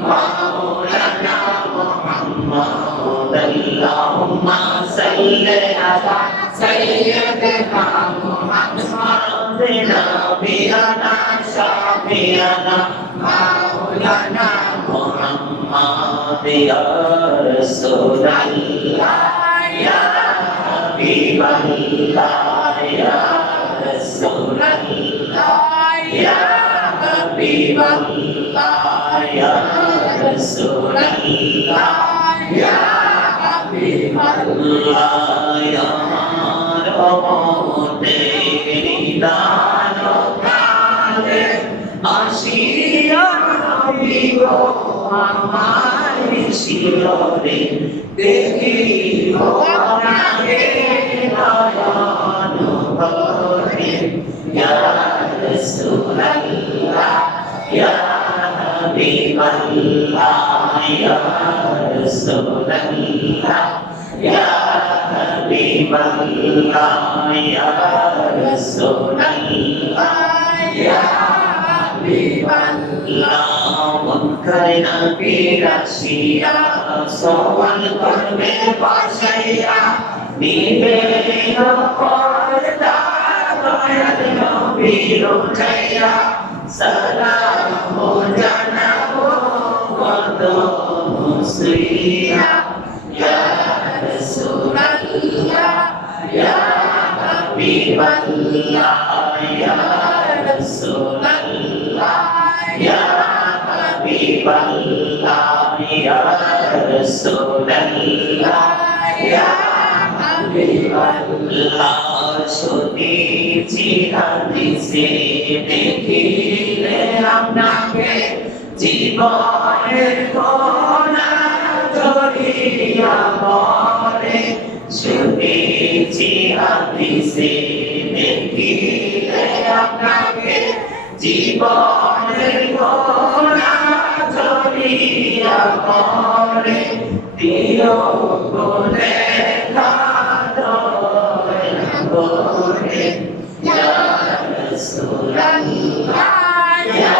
مولانا محمد اللهم صل على سيدنا محمد نبينا شفيعنا مولانا محمد يا رسول الله يا حبيب الله يا رسول الله يا حبيب الله يا رسول الله يا حبيب الله يا رب तेरी दानों काले आशिया बिगो हमारी शिरोरे देखी हो नागे नयन भरे या रसूल अल्लाह या हबीब अल्लाह या रसूल अल्लाह या हबीब अल्लाह या रसूल अल्लाह या हबीब अल्लाह मुनकर नबीरसिया सवाल करबे पाशैया नीबे पर्दा दयाल नबीर उठाइया सलाम জানাবো কত মুসলিয়া या रसूल अल्लाह या हबीब अल्लाह या रसूल अल्लाह या हबीब अल्लाह या रसूल अल्लाह या हबीब अल्लाह শুনেছি হাদিসে দেখিলে আপনাকে জীবনের কোনা জড়িয়া পড়ে শুনেছি হাদিসে দেখিলে আপনাকে জীবনের কোনা জড়িয়া পড়ে দিও বলে या रसूल अल्लाह या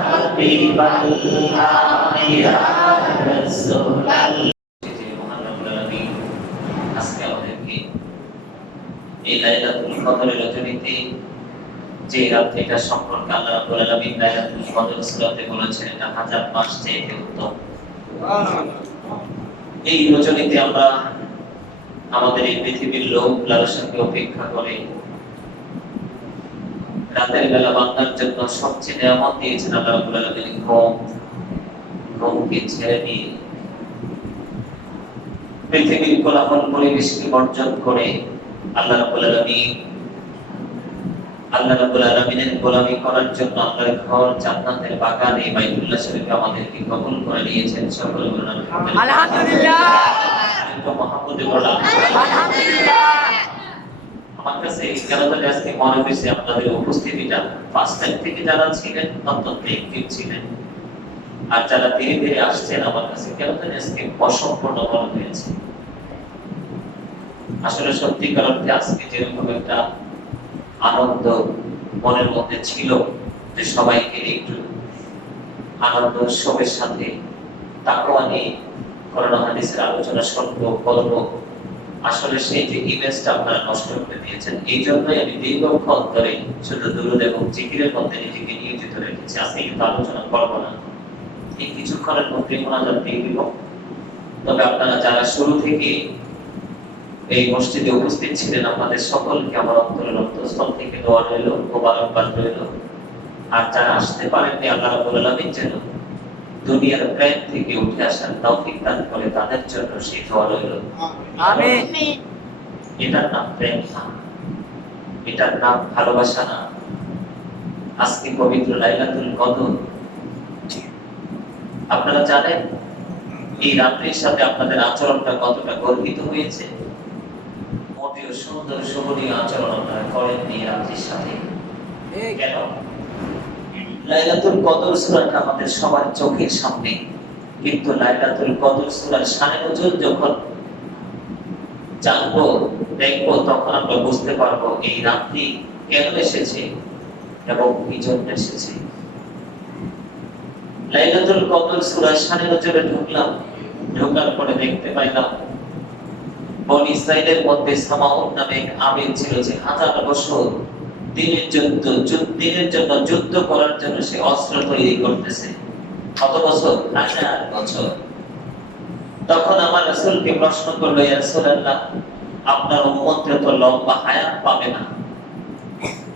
हबीब अल्लाह या रसूल अल्लाह আজকে আমাদেরকে এই লাইলাতুল কদরের রজনীতে যে রাতটা সম্পর্কে আল্লাহ রাব্বুল আলামিন লাইলাতুল কদর সূরাতে বলেছেন এটা হাজার মাস চেয়ে উত্তম। এই রজনীতে আমরা আমাদের এই পৃথিবীর লোক লালসাকে উপেক্ষা করে রাতের বেলা বান্দার জন্য সবচেয়ে নিয়ামত দিয়েছেন আল্লাহ রাব্বুল আলামিন ঘুমকে ছেড়ে দিয়ে পৃথিবীর কোলাহল পরিবেশকে বর্জন করে আল্লাহ রাব্বুল আলামিনের গোলামি করার জন্য আল্লাহর ঘর জান্নাতের বাগান এই বাইতুল্লাহ শরীফে আমাদেরকে কবুল করে নিয়েছেন। সকলে বলুন আলহামদুলিল্লাহ। আমার কাছে কেন জানি আজকে মনে হয়েছে আপনাদের উপস্থিতিটা ফার্স্ট টাইম থেকে যারা ছিলেন অত্যন্ত অ্যাক্টিভ ছিলেন, আর যারা ধীরে ধীরে আসছেন আমার কাছে কেন জানি আজকে অসম্পূর্ণ মনে হয়েছে। আসলে সত্যিকার অর্থে আজকে যেরকম একটা আনন্দ মনের মধ্যে ছিল যে সবাইকে একটু আনন্দ উৎসবের সাথে তাকওয়া নিয়ে করোনা হাদিসের আলোচনা করব, আসলে সেই যে ইমেজটা আপনারা নষ্ট করে দিয়েছেন, এই জন্যই আমি দীর্ঘক্ষণ ধরে শুধু দুরূদ এবং জিকিরের মধ্যে নিজেকে নিয়োজিত রেখেছি। আজকে কিন্তু আলোচনা করবো না, এই কিছুক্ষণের মধ্যে মোনাজাত দিয়ে দিব। তবে আপনারা যারা শুরু থেকে এই মসজিদে উপস্থিত ছিলেন আপনাদের সকলকে আমার অন্তরের অন্তঃস্থল থেকে দোয়া রইল, মোবারকবাদ রইল। আর যারা আসতে পারেননি আল্লাহ রাব্বুল আলামিন যেন দুনিয়ার প্রেম থেকে উঠে আসার তৌফিক দান করে তাদের জন্য সেই দোয়া রইল। আমিন। এটার নাম প্রেম না, এটার নাম ভালোবাসা না। আজকে পবিত্র লাইলাতুল কদর, আপনারা জানেন এই রাত্রির সাথে আপনাদের আচরণটা কতটা গর্বিত হয়েছে। মোটেও সুন্দর শোভনীয় আচরণ আপনারা করেননি এই রাত্রির সাথে। কেন? লাইলাতুল কদর সূরাটা আমাদের সবার চোখের সামনে, কিন্তু লাইলাতুল কদর সূরার শানে নজুল যখন জানবো দেখবো তখন আমরা বুঝতে পারবো এই রাত্রি কেন এসেছে এবং কি জন্য এসেছে। লাইলাতুল কদর সূরা শানে নজরে ঢুকলাম, ঢোকার পরে দেখতে পাইলাম বনি ইসরাইলের মধ্যে সামাউন নামে এক আবিদ ছিল, যে 1000 বছর দিনের জন্য যুদ্ধ করার জন্য সে অস্ত্র তৈরি করতেছে। কত বছর? 1000 বছর। তখন আমার রাসূলকে প্রশ্ন করলো, ইয়া রাসূলুল্লাহ, আপনার উম্মতরা তো লম্বা হায়াত পাবে না,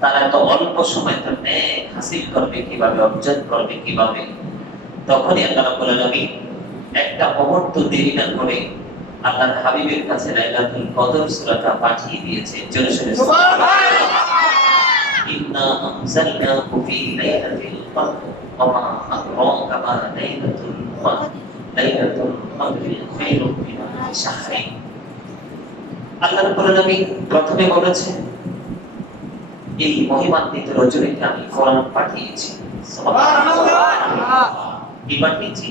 তারা তো অল্প সময় তো নেক হাসিল করবে কিভাবে, অর্জন করবে কিভাবে? তখনই আল্লাহ রাব্বুল আলামিন একটা মুহূর্ত দেরি না করে আল্লাহর হাবিবের কাছে লাইলাতুল কদর সূরাটা পাঠিয়ে দিয়েছে। জোরে জোরে সুবহানাল্লাহ। ইন্না আনজালনাহু ফি লাইলাতিল কদর ওয়া মা আদরাকা মা লাইলাতুল কদর লাইলাতুল কদরি খায়রুম মিন শাহরিন। আল্লাহ রাব্বুল আলামিন প্রথমে বলেছেন, এই মহিমান্বিত রজনীতে আমি কোরআন পাঠিয়েছি। সুবহানাল্লাহ। কি পাঠিয়েছি?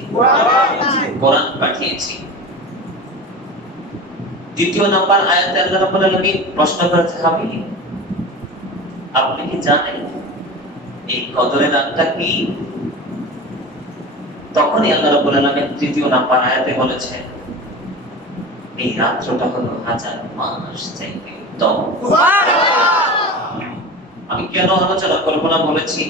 কোরআন পাঠিয়েছি। দ্বিতীয় নাম্বার আয়াতে আল্লাহ রাব্বুল আলামিন প্রশ্ন করেছে, হাবিব আপনি কি জানেন এই কদরের রাতটা কি? তখনই আল্লাহ রাব্বুল আলামিন তৃতীয় নাম্বার আয়াতে বলেছেন, এই রাতটা হলো 1000 মাস চাইতে উত্তম। আমি কেন আলোচনা করব না বলেছি,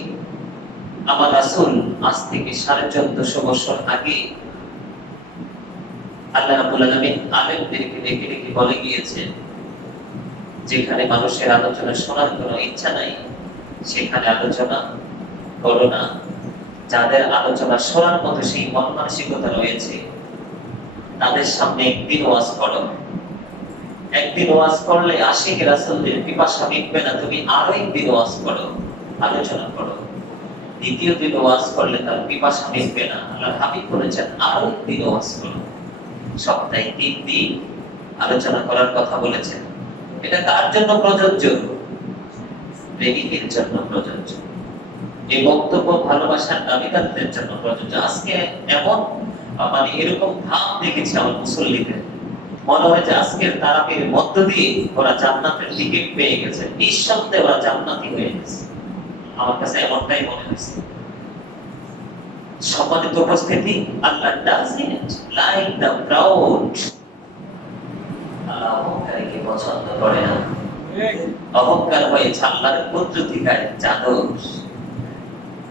আমার রাসূল আজ থেকে 1450 বছর আগে আল্লাহ রাব্বুল আলামিন আলেমদেরকে ডেকে ডেকে বলে গিয়েছেন, যেখানে মানুষের আলোচনা শোনার কোনো ইচ্ছা নাই সেখানে আলোচনা করো না, যাদের আলোচনা শোনার মতো সেই মন মানসিকতা রয়েছে তাদের সামনে একদিন ওয়াজ করো। একদিন ওয়াজ করলে আশিক রাসূলদের পিপাসা মিটবে না, তুমি আরো একদিন ওয়াজ করো, আলোচনা করো। দ্বিতীয় দিন ওয়াজ করলে তার পিপাসা মিটবে না, আল্লাহর হাবিব বলেছেন আরো একদিন ওয়াজ করো। সপ্তাহে 3 দিন আলোচনা করার কথা বলেছেন। এটা কার জন্য প্রযোজ্য? প্রেমিকের জন্য প্রযোজ্য। এই বক্তব্য ভালোবাসার দাবিদারদের জন্য প্রযোজ্য। আজকে এমন এরকম ভাব দেখেছি আমার মুসল্লিদের, মনে হয় যে আজকের তারাবির মধ্য দিয়ে ওরা জান্নাতের টিকিট পেয়ে গেছে, নিঃসন্দেহে ওরা জান্নাতি হয়ে গেছে। আমার কাছে এমনটাই মনে হয়েছে। সম্মানিত উপস্থিতি, আল্লাহ ডাজন্ট লাইক দ্য প্রাউড। আল্লাহ অহংকারীকে পছন্দ করে না। অহংকার হয়েছে আল্লাহর কুদরতিকায় চাদর।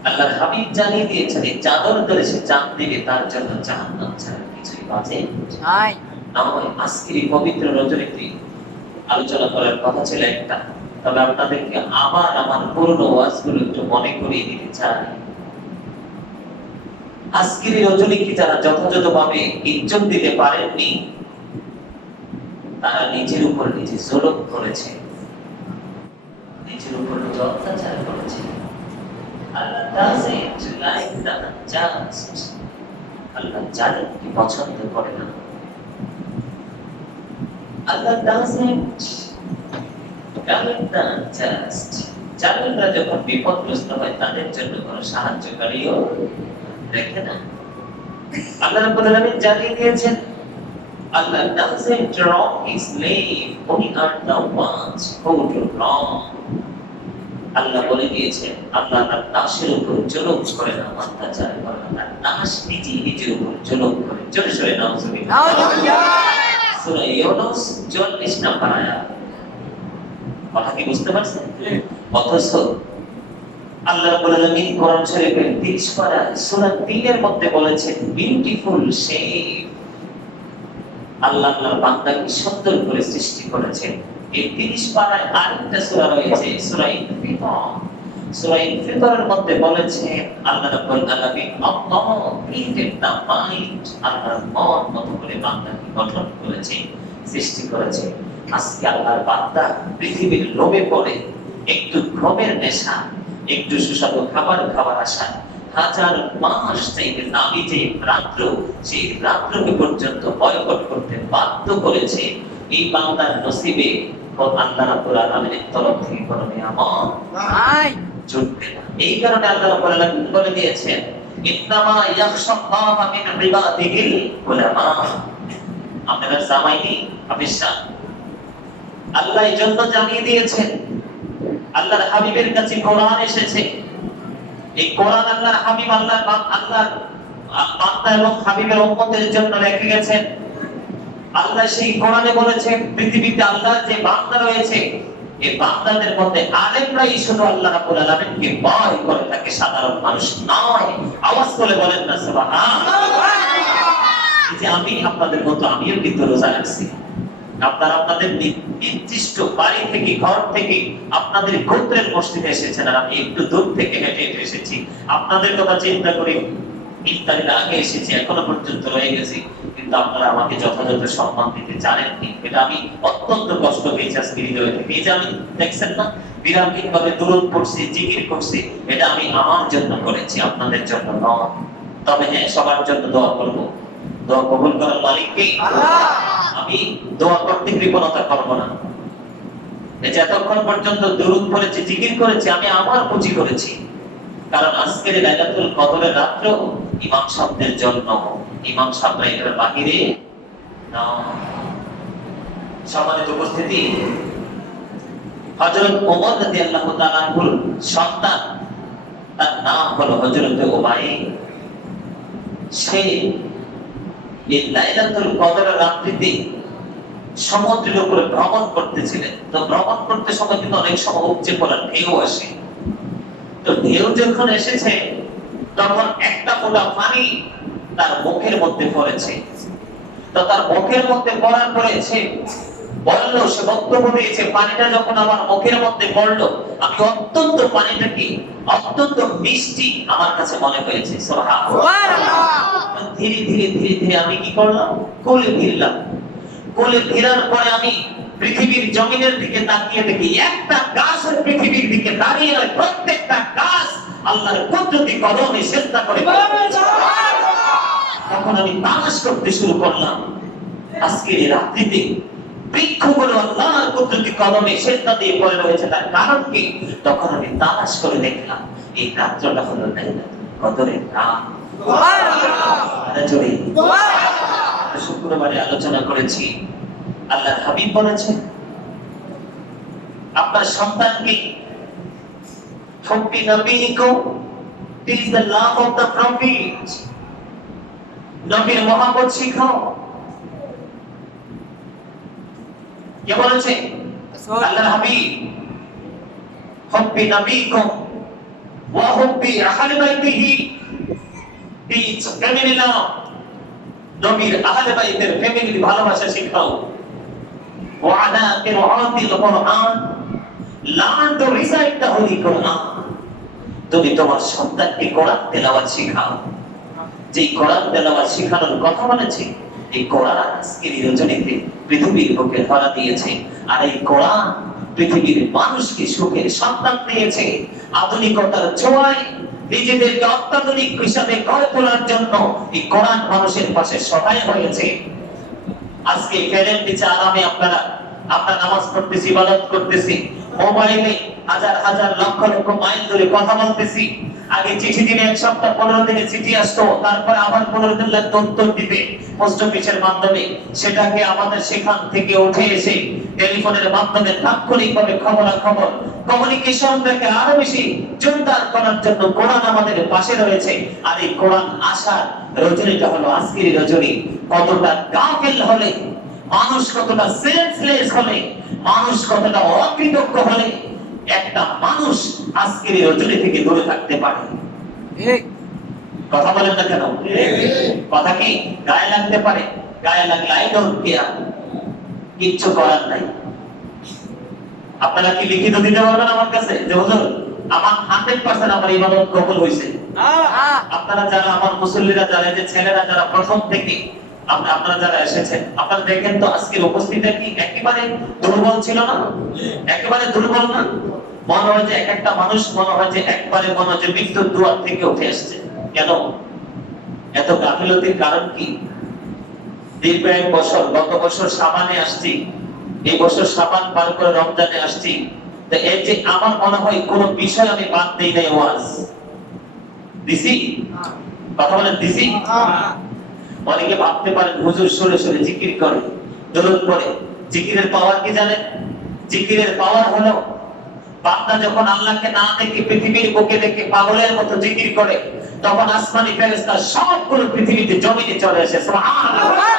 আল্লাহর হাবিব জানিয়ে দিয়েছেন, এই চাদর ধরে সে চাঁদ দিবে, তার জন্য জাহান্নাম ছাড়া কিছুই বাঁচে নাই। আজকের এই পবিত্র রজনীতে আলোচনা করার কথা ছিল একটা, তবে আপনাদেরকে আবার আমার পুরনো ওয়াজগুলো একটু মনে করিয়ে দিতে চাই। আজকের এই রজনীকে যারা যথাযথভাবে ইজ্জত দিতে পারেননি, তারা নিজের উপর নিজে জুলুম করেছে, নিজের উপর নিজে অত্যাচার করেছে। আল্লাহ doesn't like the unjust. আল্লাহ জালিমকে পছন্দ করে না। আল্লাহ doesn't like the unjust. জালিমরা যখন বিপদগ্রস্ত হয় তাদের জন্য কোনো সাহায্যকারীও দেখে না। আল্লাহ রাব্বুল আলামিন জানিয়ে দিয়েছেন, Allah doesn't wrong his slave, only are the ones who do wrong. আল্লাহ বলে দিয়েছেন, আল্লাহ তার দাসের উপর জুলুম করে না, অত্যাচার করে না, তার দাস নিজের উপর জুলুম করে। জোরে জোরে নাউজুবিল্লাহ। সূরা ইউনূস 40 নম্বর আয়াত। কথা কি বুঝতে পারছেন? অথচ আল্লাহ রাব্বুল আলামিন কোরআন শরীফের 30 পারা সূরা 3 এর মধ্যে বলেছেন, বিউটিফুল শেপ। আল্লাহ আল্লাহর বান্দাকে সুন্দর করে সৃষ্টি করেছেন। এই 30 পারায় আরেকটা সূরা রয়েছে, সূরা ইনফিতর। সূরা ইনফিতরের মধ্যে বলেছেন আল্লাহ রাব্বুল আলামিন, আল্লাহ ক্রিয়েটেড দ্য মাইন্ড। আল্লাহর মন মতো করে বান্দাকে গঠন করেছে, সৃষ্টি করেছে। আজকে আল্লাহর বান্দা পৃথিবীর লোভে পড়ে, একটু ঘুমের নেশা, একটু সুস্বাদু খাবার খাওয়ার আশা, 1000 মাস চাইতে দামি যে রাত্র, সেই রাত্রকে পর্যন্ত বয়কট করতে বাধ্য করেছে। এই বান্দার নসিবে আল্লাহ রাব্বুল আলামিনের তরফ থেকে কোনো নিয়ামত নাই, জুটবে না। এই কারণে আল্লাহ রাব্বুল আলামিন বলে দিয়েছেন, ইন্নামা ইয়াখশাল্লাহা মিন ইবাদিহিল উলামা। আপনারা জামাইনি হাফিজা, আল্লাহ এই জন্য জানিয়ে দিয়েছেন, আল্লাহর হাবিবের কাছে কোরআন এসেছে, এই কোরআন আল্লাহর হাবিব আল্লাহর বান্দা এবং হাবিবের উম্মতের জন্য রেখে গেছেন। আল্লাহ সেই কোরআনে বলেছেন পৃথিবীতে আল্লাহর যে বান্দা রয়েছে এই বান্দাদের মধ্যে আলেমরাই শুধু আল্লাহ রাব্বুল আলামিনকে ভয় করে থাকে, সাধারণ মানুষ নয়। আওয়াজ করে বলেন না সুবহানাল্লাহ। যে আমি আপনাদের মতো আমিও কিন্তু রোজা রাখছি। আপনারা আপনাদের নির্দিষ্ট বাড়ি থেকে, ঘর থেকে, আপনাদের গোত্রের মসজিদে এসেছেন, আর আমি একটু দূর থেকে হেঁটে হেঁটে এসেছি। আপনাদের কথা চিন্তা করি ইফতারের আগে এসেছি, এখনো পর্যন্ত রয়ে গেছি, কিন্তু আপনারা আমাকে যথাযথ সম্মান দিতে জানেন কি? এটা আমি অত্যন্ত কষ্ট পেয়েছি আজকে হৃদয় থেকে। এই যে আমি দেখছেন না বিরামহীন ভাবে দুরূদ পড়ছি, জিকির করছি, এটা আমি আমার জন্য করেছি, আপনাদের জন্য নয়। তবে হ্যাঁ, সবার জন্য দোয়া করব। দোয়া কবুল করার মালিক কে? আল্লাহ। আমি দোয়া করতে কৃপণতা করব না। এই যে এতক্ষণ পর্যন্ত দুরূদ পড়েছি, জিকির করেছি, আমি আমার পুঁজি করেছি। কারণ আজকের লাইলাতুল কদরের রাত্র ইমাম সাহেবদের জন্য। ইমাম সাহেবরা এর বাহিরে না। সম্মানিত উপস্থিতি, হযরত ওমর রাদিয়াল্লাহু তাআলা আনহুর সন্তান, তার নাম হলো হযরত উবাই। সে এই লাইলাতুল কদরের রাত্রিতে সমুদ্রের উপরে ভ্রমণ করতেছিলেন। তো ভ্রমণ করতে সময় কিন্তু অনেক সময় উপচে পড়ার ঢেউ আসে। তো ঢেউ যখন এসেছে তখন একটা ফোঁটা পানি তার মুখের মধ্যে পড়েছে। তো তার মুখের মধ্যে পড়ার পরে সে বলল, সে বক্তব্য দিয়েছে, পানিটা যখন আমার মুখের মধ্যে পড়লো আমি অত্যন্ত পানিটাকে অত্যন্ত মিষ্টি আমার কাছে মনে হয়েছে। সুবহানাল্লাহ। ধীরে ধীরে ধীরে ধীরে আমি কি করলাম? কোলে ফিরলাম। কোলে ফেরার পরে আমি পৃথিবীর জমিনের দিকে তাকিয়ে দেখি একটা গাছের পৃথিবীর দিকে দাঁড়িয়ে নয়, প্রত্যেকটা গাছ আল্লাহর কুদরতি কদমে সিজদা করে। তখন আমি তালাশ করতে শুরু করলাম আজকের এই রাত্রিতে বৃক্ষগুলো আল্লাহর কুদরতি কদমে সিজদা দিয়ে পড়ে রয়েছে, তার কারণ কি? তখন আমি তালাশ করে দেখলাম এই রাত্রটা হলো লাইলাতুল কদরের রাত। শুক্রবারে আলোচনা করেছি, আল্লাহর হাবিব বলেছেন আপনার সন্তানকে হুব্বি নবীকুম is the love of the prophet, নবীর মহব্বত শিখাও। কে বলেছে? আল্লাহর হাবিব। হুব্বি নবীকুম ওয়া হুব্বি আহলি বাইতিহি, teach family love, নবীর আহলে বাইতের ফ্যামিলির ভালোবাসা শিখাও। ওয়া আলা কিরাআতিল কুরআন, learn to recite the holy Quran, তুমি তোমার সন্তানকে কোরআন তেলাওয়াত শেখাও। যে কোরআন তেলাওয়াত শেখানোর কথা বলেছে, এই কোরআন আজকের রজনীতে পৃথিবীর বুকে ধরা দিয়েছে। আর এই কোরআন পৃথিবীর মানুষকে সুখের সন্তান দিয়েছে। আধুনিকতার ছোঁয়ায় নিজেদেরকে অত্যাধুনিক হিসাবে গড়ে তোলার জন্য এই কোরআন মানুষের পাশে সহায় হয়েছে। আজকে ফেরেন নিচে আরামে আপনারা নামাজ পড়তেছি, ইবাদত করতেছি, মোবাইলে হাজার হাজার লক্ষ লক্ষ মাইল ধরে কথা বলতেছি। আগে চিঠি দিলে 1 সপ্তাহ 15 দিনে চিঠি আসতো, তারপরে আবার 15 দিন লাগতো উত্তর দিতে পোস্ট অফিসের মাধ্যমে। সেটাকে আমাদের সেখান থেকে উঠে এসে টেলিফোনের মাধ্যমে তাৎক্ষণিকভাবে খবরাখবর কমিউনিকেশনটাকে আরো বেশি জোরদার করার জন্য কোরআন আমাদের পাশে রয়েছে। আর এই কোরআন আসার রজনীটা হলো আজকের রজনী। কতটা গাফিল হলে মানুষ, কতটা সেন্সলেস হলে মানুষ, কতটা অকৃতজ্ঞ হলে একটা মানুষ আজকের রজনী থেকে দূরে থাকতে পারে। কথা বলেন না কেন? কথা কি গায়ে লাগতে পারে? গায়ে লাগলে আই ডোন্ট কেয়ার, কিচ্ছু করার নাই। আপনারা কি লিখিত দিতে পারবেন আমার কাছে যে হুজুর আমার 100% আমার ইবাদত কবুল হইছে? আপনারা যারা আমার মুসল্লিরা, যারা যে ছেলেরা যারা প্রথম থেকে আপনারা যারা এসেছেন, আপনারা দেখেন তো আজকের উপস্থিতিটা কি একেবারে দুর্বল ছিল না? একেবারে দুর্বল না? মনে হয় যে এক একটা মানুষ মনে হয় যে একবারে মনে হয় যে মৃত্যুর দুয়ার থেকে উঠে আসছে। কেন এত গাফিলতির কারণ কি? দীর্ঘ 1 বছর, গত বছর শাবানে আসছি, এই বছর শাবান পার করে রমজানে আসছি। তো এই যে আমার মনে হয় কোন বিষয় আমি বাদ দেই নাই। ওয়াজ দিছি? কথা বলেন দিছি? অনেকে ভাবতে পারেন হুজুর সরে সরে জিকির করে, দরুদ পড়ে। জিকিরের পাওয়ার কি জানেন? জিকিরের পাওয়ার হলো বান্দা যখন আল্লাহকে না দেখে পৃথিবীর বুকে দেখে পাগলের মতো জিকির করে, তখন আসমানি ফেরেশতা সবগুলো পৃথিবীতে জমিনে চলে আসে। সুবহানাল্লাহ।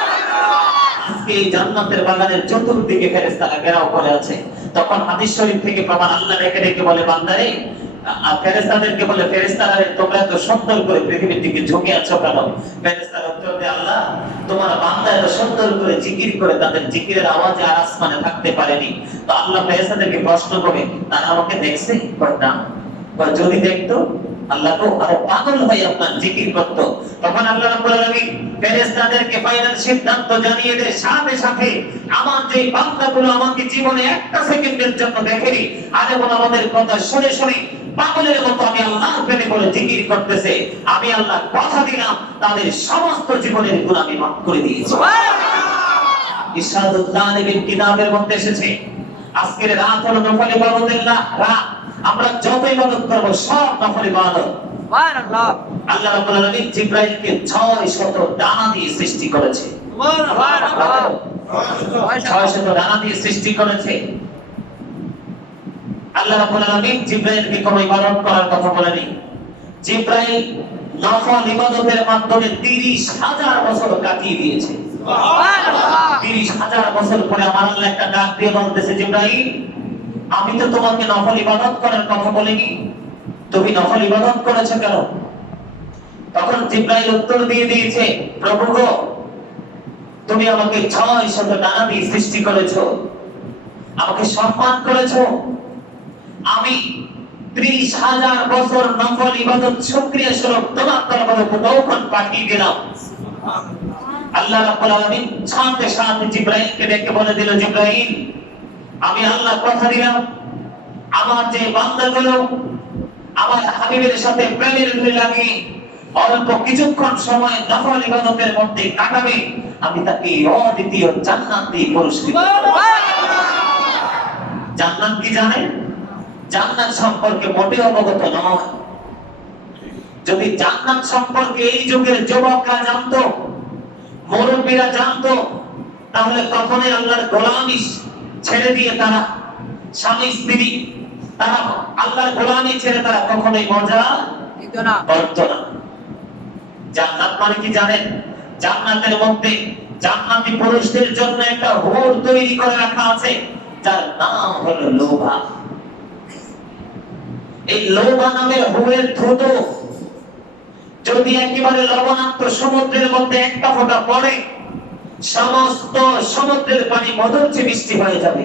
আজকে এই জান্নাতের বাগানের চতুর্দিকে ফেরেশতারা ঘেরাও করে আছে। তখন হাদিস শরীফ থেকে প্রমাণ, আল্লাহ রেখে রেখে বলে, বান্দারে, ফেরেশতাদেরকে বলে, ফেরেশতারা তোমরা এত সুন্দর করে পৃথিবীর দিকে ঝুঁকে আছো কেন? ফেরেশতারা উত্তর দেয়, আল্লাহ, তোমার বান্দা এত সুন্দর করে জিকির করে তাদের জিকিরের আওয়াজে আর আসমানে থাকতে পারেনি। তো আল্লাহ ফেরেশতাদেরকে প্রশ্ন করে, তারা আমাকে দেখছে? কয় না। যদি দেখতো আল্লাহ তো আরো পাগল হয়ে আপনার জিকির করত। তখন আল্লাহ রাব্বুল আলামিন ফেরেশতাদেরকে ফাইনাল সিদ্ধান্ত জানিয়ে দেয়, সাথে সাথে আমার যে বান্দাগুলো আমাকে জীবনে একটা সেকেন্ডের জন্য দেখেনি, আর এখন আমাদের কথা শুনে শুনে পাগলের মতো আমি আল্লাহর প্রেমে বলে জিকির করতেছে, আমি আল্লাহ কথা দিলাম তাদের সমস্ত জীবনের গুনাহ আমি মাফ করে দিয়েছি। সুবহানাল্লাহ। ইরশাদুল তালিবিন কিতাবের মধ্যে এসেছে, আজকের রাত হলো নফল ইবাদতের রাত। আমরা যত ইবাদত করব সব নফল ইবাদত। সুবহানাল্লাহ। আল্লাহ রাব্বুল আলামিন জিবরাইলকে 600 ডানা দিয়ে সৃষ্টি করেছে। সুবহানাল্লাহ। 600 ডানা দিয়ে সৃষ্টি করেছে। আল্লাহ রাব্বুল আলামিন জিবরাইলকে কোনো ইবাদত করার কথা বলেনি। জিবরাইল নফল ইবাদতের মাধ্যমে 30,000 বছর কাটিয়ে দিয়েছে। সুবহানাল্লাহ। 30,000 বছর পরে আমার আল্লাহ একটা ডাক দিয়ে বলতেছে, জিবরাইল, আমি তো তোমাকে নফল ইবাদত করার কথা বলিনি, তুমি নফল ইবাদত করেছো কেন? তখন জিবরাইল উত্তর দিয়ে দিয়েছে, প্রভু গো, তুমি আমাকে 600 ডানা দিয়ে সৃষ্টি করেছো, আমাকে সম্মান করেছো, আমি 30,000 বছর নফল ইবাদত শুকরিয়া স্বরূপ তোমার দরবারে তওবান পাঠিয়ে দিলাম। আল্লাহ রাব্বুল আলামিন সাথে সাথে জিবরাইলকে ডেকে বলে দিল, জিবরাইল, আমি আল্লাহ কথা দিলাম, আমার যে বান্দাগুলো আমার হাবিবের সাথে প্রেমের ডুবে লাগে অল্প কিছুক্ষণ সময় নফল ইবাদতের মধ্যে কাটাবে, আমি তাকে অদ্বিতীয় জান্নাত দিয়ে পুরস্কৃত করব। জান্নাত কি জানেন? জান্নাত সম্পর্কে মোটেও অবগত নয়। যদি জান্নাত সম্পর্কে এই যুগের যুবকরা জানতো, মুরব্বীরা জানতো, তাহলে কখনোই আল্লাহর গোলামি ছেড়ে দিয়ে তারা স্বামী স্ত্রী তারা আল্লাহর গোলামি ছেড়ে তারা কখনোই মজা নিত না। করতো না। জান্নাত মানে কি জানেন? জান্নাতের মধ্যে জান্নাতি পুরুষদের জন্য একটা হুর তৈরি করে রাখা আছে, যার নাম হলো লোভা। এই লোভা নামের হুরের থুতু যদি একেবারে লবণাক্ত সমুদ্রের মধ্যে একটা ফোঁটা পড়ে, সমস্ত সমুদ্রের পানি মধুর চেয়ে মিষ্টি হয়ে যাবে।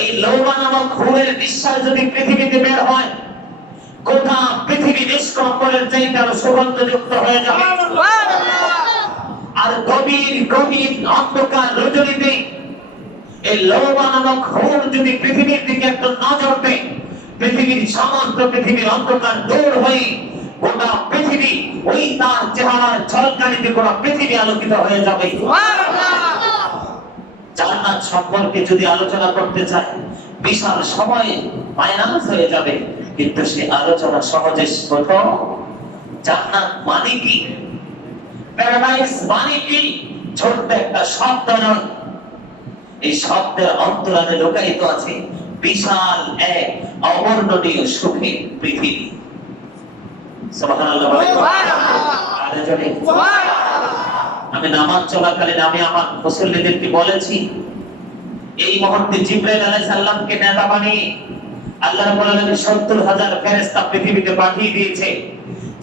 এই লোভা নামক হুরের নিঃশ্বাস যদি পৃথিবীতে বের হয়, গোটা পৃথিবী নিষ্কম্পনের চাইতে আরো সুগন্ধযুক্ত হয়ে যাবে। আর গভীর গভীর অন্ধকার রজনীতে এই লোভা নামক হুর যদি পৃথিবীর দিকে একটা নজর দেয়, পৃথিবীর সমস্ত পৃথিবীর অন্ধকার দূর হয়ে গোটা পৃথিবী ওই তার চেহারার ঝলকানিতে গোটা পৃথিবী আলোকিত হয়ে যাবে। জান্নাত সম্পর্কে যদি আলোচনা করতে চাই, বিশাল সময় মাইনাস হয়ে যাবে, কিন্তু সে আলোচনা সহজে ছোট। জান্নাত মানে কি, প্যারাডাইস মানে কি, ছোট্ট একটা শব্দ নয়। এই শব্দের অন্তরালে লুকায়িত আছে বিশাল এক অবর্ণনীয় সুখের পৃথিবী। সুবহানাল্লাহ। আরে জোরে আমি নামাজ চলাকালীন আমি আমার মুসল্লিদেরকে বলেছি, এই মুহূর্তে জিবরাইল আলাইহিস সালামকে নেতা বানিয়ে আল্লাহ রাব্বুল আলামিন 70,000 ফেরেশতা পৃথিবীতে পাঠিয়ে দিয়েছে।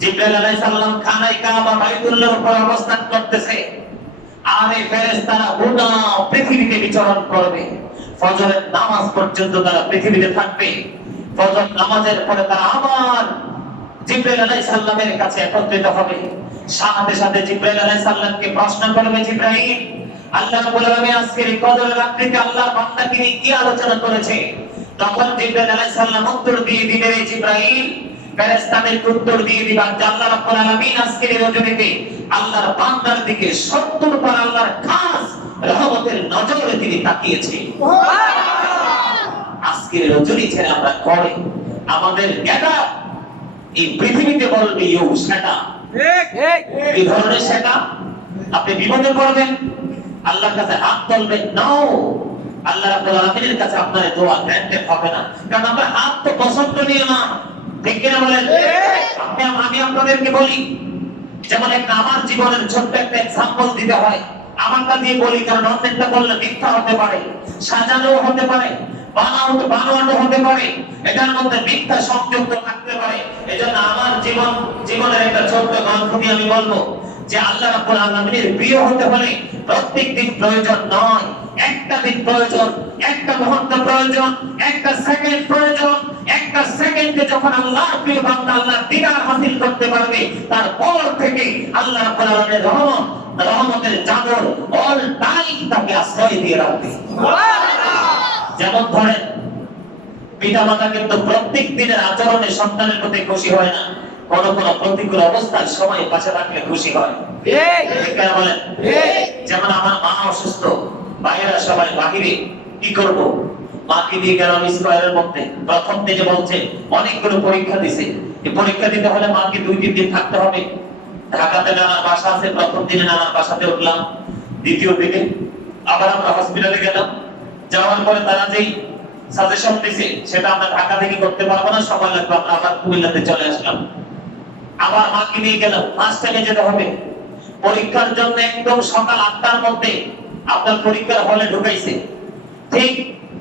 জিবরাইল আলাইহিস সালাম খানায় কাবা বাইতুল্লাহর উপর অবস্থান করতেছে, আর এই ফেরেশতারা গোটা পৃথিবীতে বিচরণ করবে। ফজরের নামাজ পর্যন্ত তারা পৃথিবীতে থাকবে। ফজর নামাজের পরে তারা আবার জিবরাইল আলাইহিস সালামের কাছে একত্রিত হবে। সাথে সাথে জিবরাইল আলাইহিস সালামকে প্রশ্ন করবে, জিবরাইল, আল্লাহ রাব্বুল আলামিন আজকের এই কদরের রাত্রিতে আল্লাহ বান্দাকে নিয়ে কি আলোচনা করেছে? তখন জিবরাইল আলাইহিস সালাম উত্তর দিয়ে দিবেন, জিবরাইল, ফেরেশতাদেরকে উত্তর দিয়ে দিবেন যে আল্লাহ রাব্বুল আলামিন আজকের এই রজনীতে আল্লাহর বান্দার দিকে 70 বার আল্লাহর খাস রহমতের নজরে তিনি তাকিয়েছে। আজকের রজনী ছেড়ে আমরা করে আমাদের জ্ঞাতা এই পৃথিবীতে বলবে ইউ সেটা এই ধরনের সেটা আপনি বিপদে পড়বেন, আল্লাহর কাছে হাত তুলবেন, নাও আল্লাহ রাব্বুল আলামিনের কাছে আপনার দোয়া গ্রান্টেড হবে না, কারণ আমরা হাত তো পছন্দ নিয়ে না, ঠিক কিনা বলেন? আমি আপনাদেরকে বলি, যেমন একটা আমার জীবনের ছোট্ট একটা এক্সাম্পল দিতে হয়, আমারটা দিয়ে বলি, কারণ অন্যটা বললে মিথ্যা হতে পারে, সাজানো হতে পারে, বানানো হতে পারে, এটার মধ্যে মিথ্যা সংযুক্ত থাকতে পারে। এজন্য আমার জীবনের একটা ছোট্ট গল্প দিয়ে আমি বলবো যে আল্লাহ রাব্বুল আলামিনের প্রিয় হতে হলে প্রত্যেক দিন প্রয়োজন নয়, একটা দিন প্রয়োজন, একটা মুহূর্ত প্রয়োজন, একটা সেকেন্ড প্রয়োজন। একটা সেকেন্ডে যখন আল্লাহর প্রিয় বান্দা আল্লাহর দিদার হাসিল করতে পারবে, তারপর থেকে আল্লাহ রাব্বুল আলামিনের রহমতের চাদর অল টাইম তাকে আশ্রয় দিয়ে রাখবে। যেমন ধরেন, পিতামাতা কিন্তু প্রত্যেক দিনের আচরণে সন্তানের প্রতি খুশি হয় না, কোন কোন প্রতিকূল অবস্থার সময় পাশে থাকলে খুশি হয়। বলেন, যেমন আমার মা অসুস্থ, বাইরে সবাই বাহিরে, কি করব? মাকে দিয়ে গেলাম স্কয়ারের মধ্যে, প্রথম দিনে বলছে অনেকগুলো পরীক্ষা দিছে, এই পরীক্ষা দিতে হলে মাকে 2-3 দিন থাকতে হবে। ঢাকাতে নানার বাসা আছে, প্রথম দিনে নানার বাসাতে উঠলাম, দ্বিতীয় দিনে আবার আমরা হসপিটালে গেলাম, যাওয়ার পরে তারা যেই সাজেশন দিছে সেটা আমরা ঢাকা থেকে করতে পারবো না, সময় লাগবে, আমরা আবার কুমিল্লাতে চলে আসলাম। আবার মাকে নিয়ে গেলাম, মাঝখানে যেতে হবে পরীক্ষার জন্য, একদম সকাল 8টার মধ্যে আপনার পরীক্ষার হলে ঢুকাইছে। ঠিক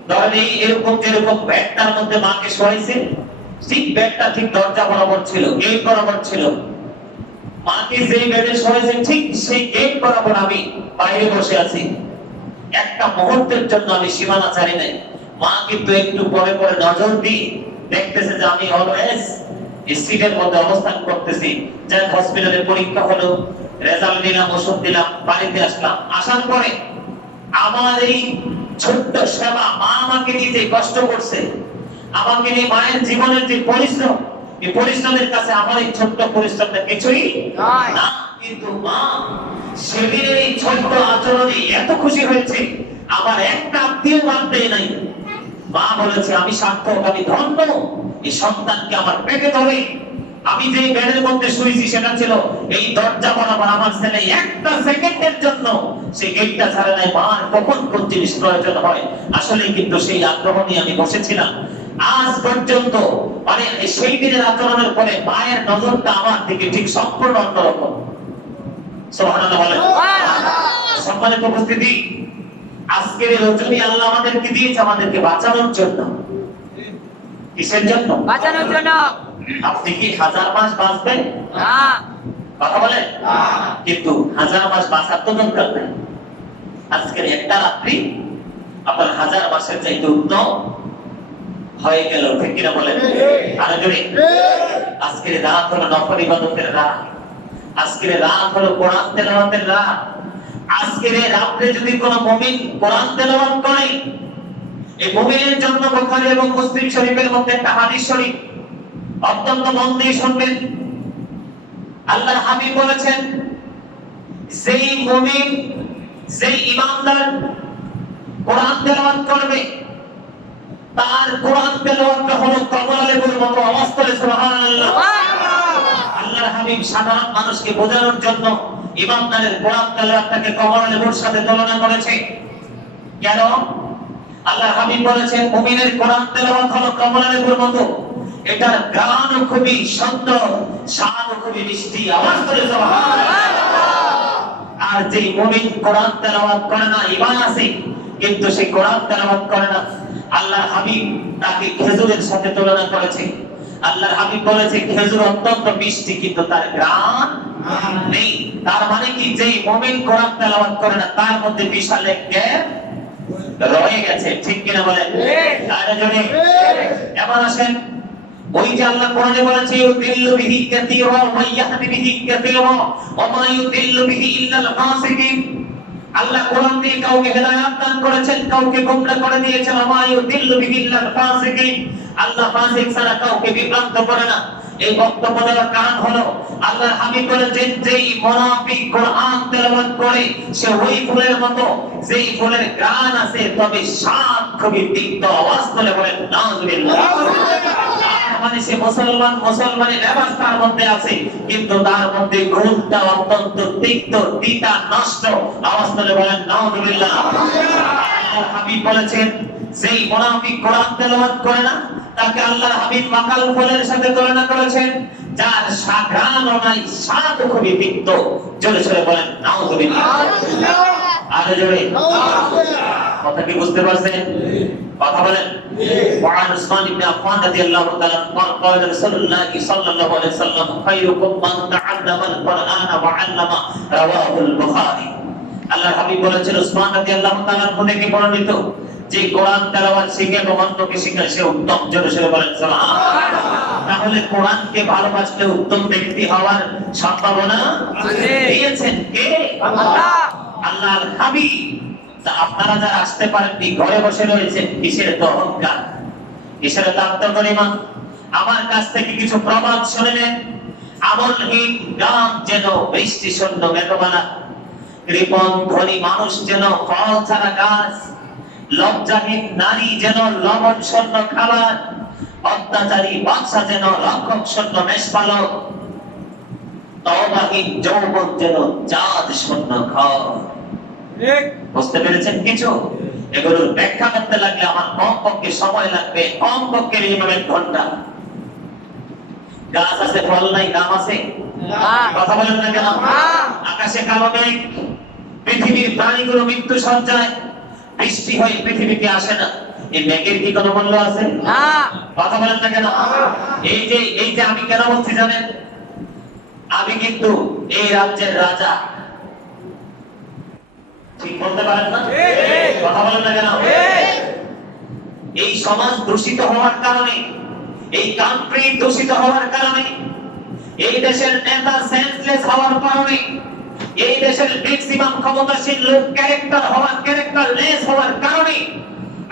ধরেন এরকম যেরকম ব্যাগটার মধ্যে মাকে শোয়াইছে, ঠিক ব্যাগটা ঠিক দরজা বরাবর ছিল, গেট বরাবর ছিল। মাকে যেই বেডে শোয়াইছে ঠিক সেই গেট বরাবর আমি বাইরে বসে আছি। একটা মুহূর্তের জন্য আমি সীমানা ছাড়ি নাই। মা কিন্তু একটু পরে পরে নজর দিয়ে দেখতেছে যে আমি অলওয়েজ সিটের মধ্যে অবস্থান করতেছি। যাই হসপিটালে পরীক্ষা হলো, রেজাল্ট দিলাম, ওষুধ দিলাম, বাড়িতে আসলাম। আসার পরে আমার এই ছোট্ট সেবা, মা আমাকে নিয়ে যে কষ্ট করছে, আমাকে নিয়ে মায়ের জীবনের যে পরিশ্রম, এই পরিশ্রমের কাছে আমার এই ছোট্ট পরিশ্রমটা কিছুই না। কিন্তু মা সেদিনের এই ছোট্ট আচরণে এত খুশি হয়েছে, আমার একটা আত্মীয় বাদ দেয় নাই। মা বলেছে আমি সার্থক, আমি ধন্য, এই সন্তানকে আমার পেটে ধরে আমি যে বেডের মধ্যে শুয়েছি সেটা ছিল এই দরজা বরাবর। আমার ছেলে একটা সেকেন্ডের জন্য সেই গেটটা ছাড়ে নাই, মার কখন কোন জিনিস প্রয়োজন হয়। আসলে কিন্তু সেই আগ্রহ নিয়ে আমি বসেছিলাম আজ পর্যন্ত। মানে সেই দিনের আচরণের পরে মায়ের নজরটা আমার দিকে ঠিক সম্পূর্ণ অন্যরকম। সুবহানাল্লাহ বলেন। সম্মানিত উপস্থিতি, আজকের রজনী আল্লাহ আমাদেরকে দিয়েছে আমাদেরকে বাঁচানোর জন্য। কিসের জন্য? বাঁচানোর জন্য। আপনি কি 1000 মাস বাঁচবেন? না। কথা বলেন না। কিন্তু 1000 মাস বাঁচার তো দরকার নেই। আজকের একটা রাত্রি আপনার 1000 মাসের চাইতে উত্তম হয়ে গেল, ঠিক কিনা বলেন? আরো জোরে। আজকের রাত হলো নফল ইবাদতের রাত, আজকের রাত হলো কোরআন তেলাওয়াতের রাত। আজকের এই রাতে যদি কোনো মুমিন কোরআন তেলাওয়াত করে, এই মুমিনের জন্য বুখারী এবং মুসলিম শরীফের মধ্যে একটা হাদিস শরীফ অত্যন্ত মন দিয়ে শুনবেন। আল্লাহর হাবিব বলেছেন, যেই মুমিন, যেই ঈমানদার কোরআন তেলাওয়াত করবে, তার কোরআন তেলাওয়াতটা হলো কমলা লেবুর মতো। আওয়াজ করে সুবহানাল্লাহ। আল্লাহর হাবিব সাধারণ মানুষকে বোঝানোর জন্য ঈমানদারের কোরআন তেলাওয়াতটাকে কমলা লেবুর সাথে তুলনা করেছে। কেন? আল্লাহর হাবিব বলেছেন মুমিনের কোরআন তেলাওয়াত হলো কমলা লেবুর মতো, এটার গানও খুবই সুন্দর, স্বাদও খুবই মিষ্টি। আওয়াজ করে সুবহানাল্লাহ। আর যেই মুমিন কোরআন তেলাওয়াত করে না, ঈমান আছে কিন্তু সে কোরআন তেলাওয়াত করে না, আল্লাহর হাবিব তাকে খেজুরের সাথে তুলনা করেছে। আল্লাহর হাবিব বলেছে খেজুর অত্যন্ত মিষ্টি কিন্তু তার ঘ্রাণ নেই। তার মানে কি, যেই মুমিন কোরআন তেলাওয়াত করে না তার মধ্যে বিশাল এক গ্যাপ রয়ে গেছে, ঠিক কিনা বলেন? আরে জোরে। এবার আসেন, ওই যে আল্লাহ কোরআনে বলেছে ইউদিল্লু বিহি কাসীরা ওয়া ইয়াহদি বিহি কাসীরা ওয়া মা ইউদিল্লু বিহি ইল্লাল ফাসিকিন। আল্লাহ কোরআন দিয়ে কাউকে হেদায়েত দান করেছেন, কাউকে গোমরাহ করে দিয়েছেন। ওয়া মা ইউদিল্লু বিহি ইল্লাল ফাসিকিন। আল্লাহ ফাসিক ছাড়া কাউকে বিভ্রান্ত করে না। এই বক্তব্য দেওয়ার কারণ হলো আল্লাহর হাবিব বলেছেন যেই মুনাফিক কোরআন তেলাওয়াত করে সে ওই ফুলের মতো, যেই ফুলের ঘ্রাণ আছে তবে স্বাদ খুবই তিক্ত। আওয়াজ করে বলেন নাউযুবিল্লাহ। মানে সে মুসলমানের লেবাস তার মধ্যে আছে কিন্তু তার মধ্যে গুণটা অত্যন্ত তিক্ত, তিতা, নষ্ট। আওয়াজ করে বলেন নাউযুবিল্লাহ। আল্লাহর হাবিব বলেছেন যেই মুনাফিক কোরআন তেলাওয়াত করে না তাকে আল্লাহর হাবিব মাকাল ফলের সাথে তুলনা করেছেন যার ঘ্রাণও নাই স্বাদও খুবই তিক্ত। জোরে জোরে বলেন নাউযুবিল্লাহ। আরো জোরে। কথা কি বুঝতে পারছেন? কথা বলেন। وعن عثمان بن عفان رضي الله تعالى عنه قال رسول الله صلى الله عليه وسلم خيركم من تعلم القرآن وعلمه رواه البخاري। আল্লাহর হাবিব বলেছেন উসমান রাদিয়াল্লাহু তাআলা থেকে বর্ণিত যে কোরআন তেলাওয়াত শিখে এবং অন্যকে শেখায় সে উত্তম। জোরে জোরে বলেন সুবহানাল্লাহ। তাহলে কোরআনকে ভালোবাসলে উত্তম ব্যক্তি হওয়ার সম্ভাবনা দিয়েছেন কে? আল্লাহ। আল্লাহর হাবিব। তা আপনারা যারা আসতে পারেননি ঘরে বসে রয়েছেন কিসের তো অহংকার, কিসের তো আত্মগরিমা? আমার কাছ থেকে কিছু প্রবাদ শুনে নেন। আমলহীন গান যেন বৃষ্টি শূন্য মেঘমালা, কৃপণ ধনী মানুষ যেন ফল ছাড়া গাছ, লজ্জাহীন নারী যেন লবণ শূন্য খাবার, অত্যাচারী বাদশা যেন রক্ষক শূন্য মেষপালক, তওবাহীন যৌবন যেন চাঁদ শূন্য ঘর। বুঝতে পেরেছেন কিছু? এগুলোর ব্যাখ্যা করতে লাগলে আমার কমপক্ষে সময় লাগবে, কমপক্ষে মিনিমাম 1 ঘন্টা। গাছ আছে ফল নাই, নাম আছে? কথা বলেন না কেন? আকাশে কালো মেঘ, পৃথিবীর প্রাণীগুলো মৃত্যু সজ্জায়, বৃষ্টি হয়ে পৃথিবীতে আসে না, এই মেঘের কি কোনো মূল্য আছে? কথা বলেন না কেন? এই যে আমি কেন বলছি জানেন? আমি কিন্তু এই রাজ্যের রাজা, ঠিক বলতে পারেন না? কথা বলেন না কেন? এই সমাজ দূষিত হওয়ার কারণে, এই কান্ট্রি দূষিত হওয়ার কারণে, এই দেশের নেতা সেন্সলেস হওয়ার কারণে, এই দেশের ম্যাক্সিমাম ক্ষমতাশীল লোক ক্যারেক্টারলেস হওয়ার কারণে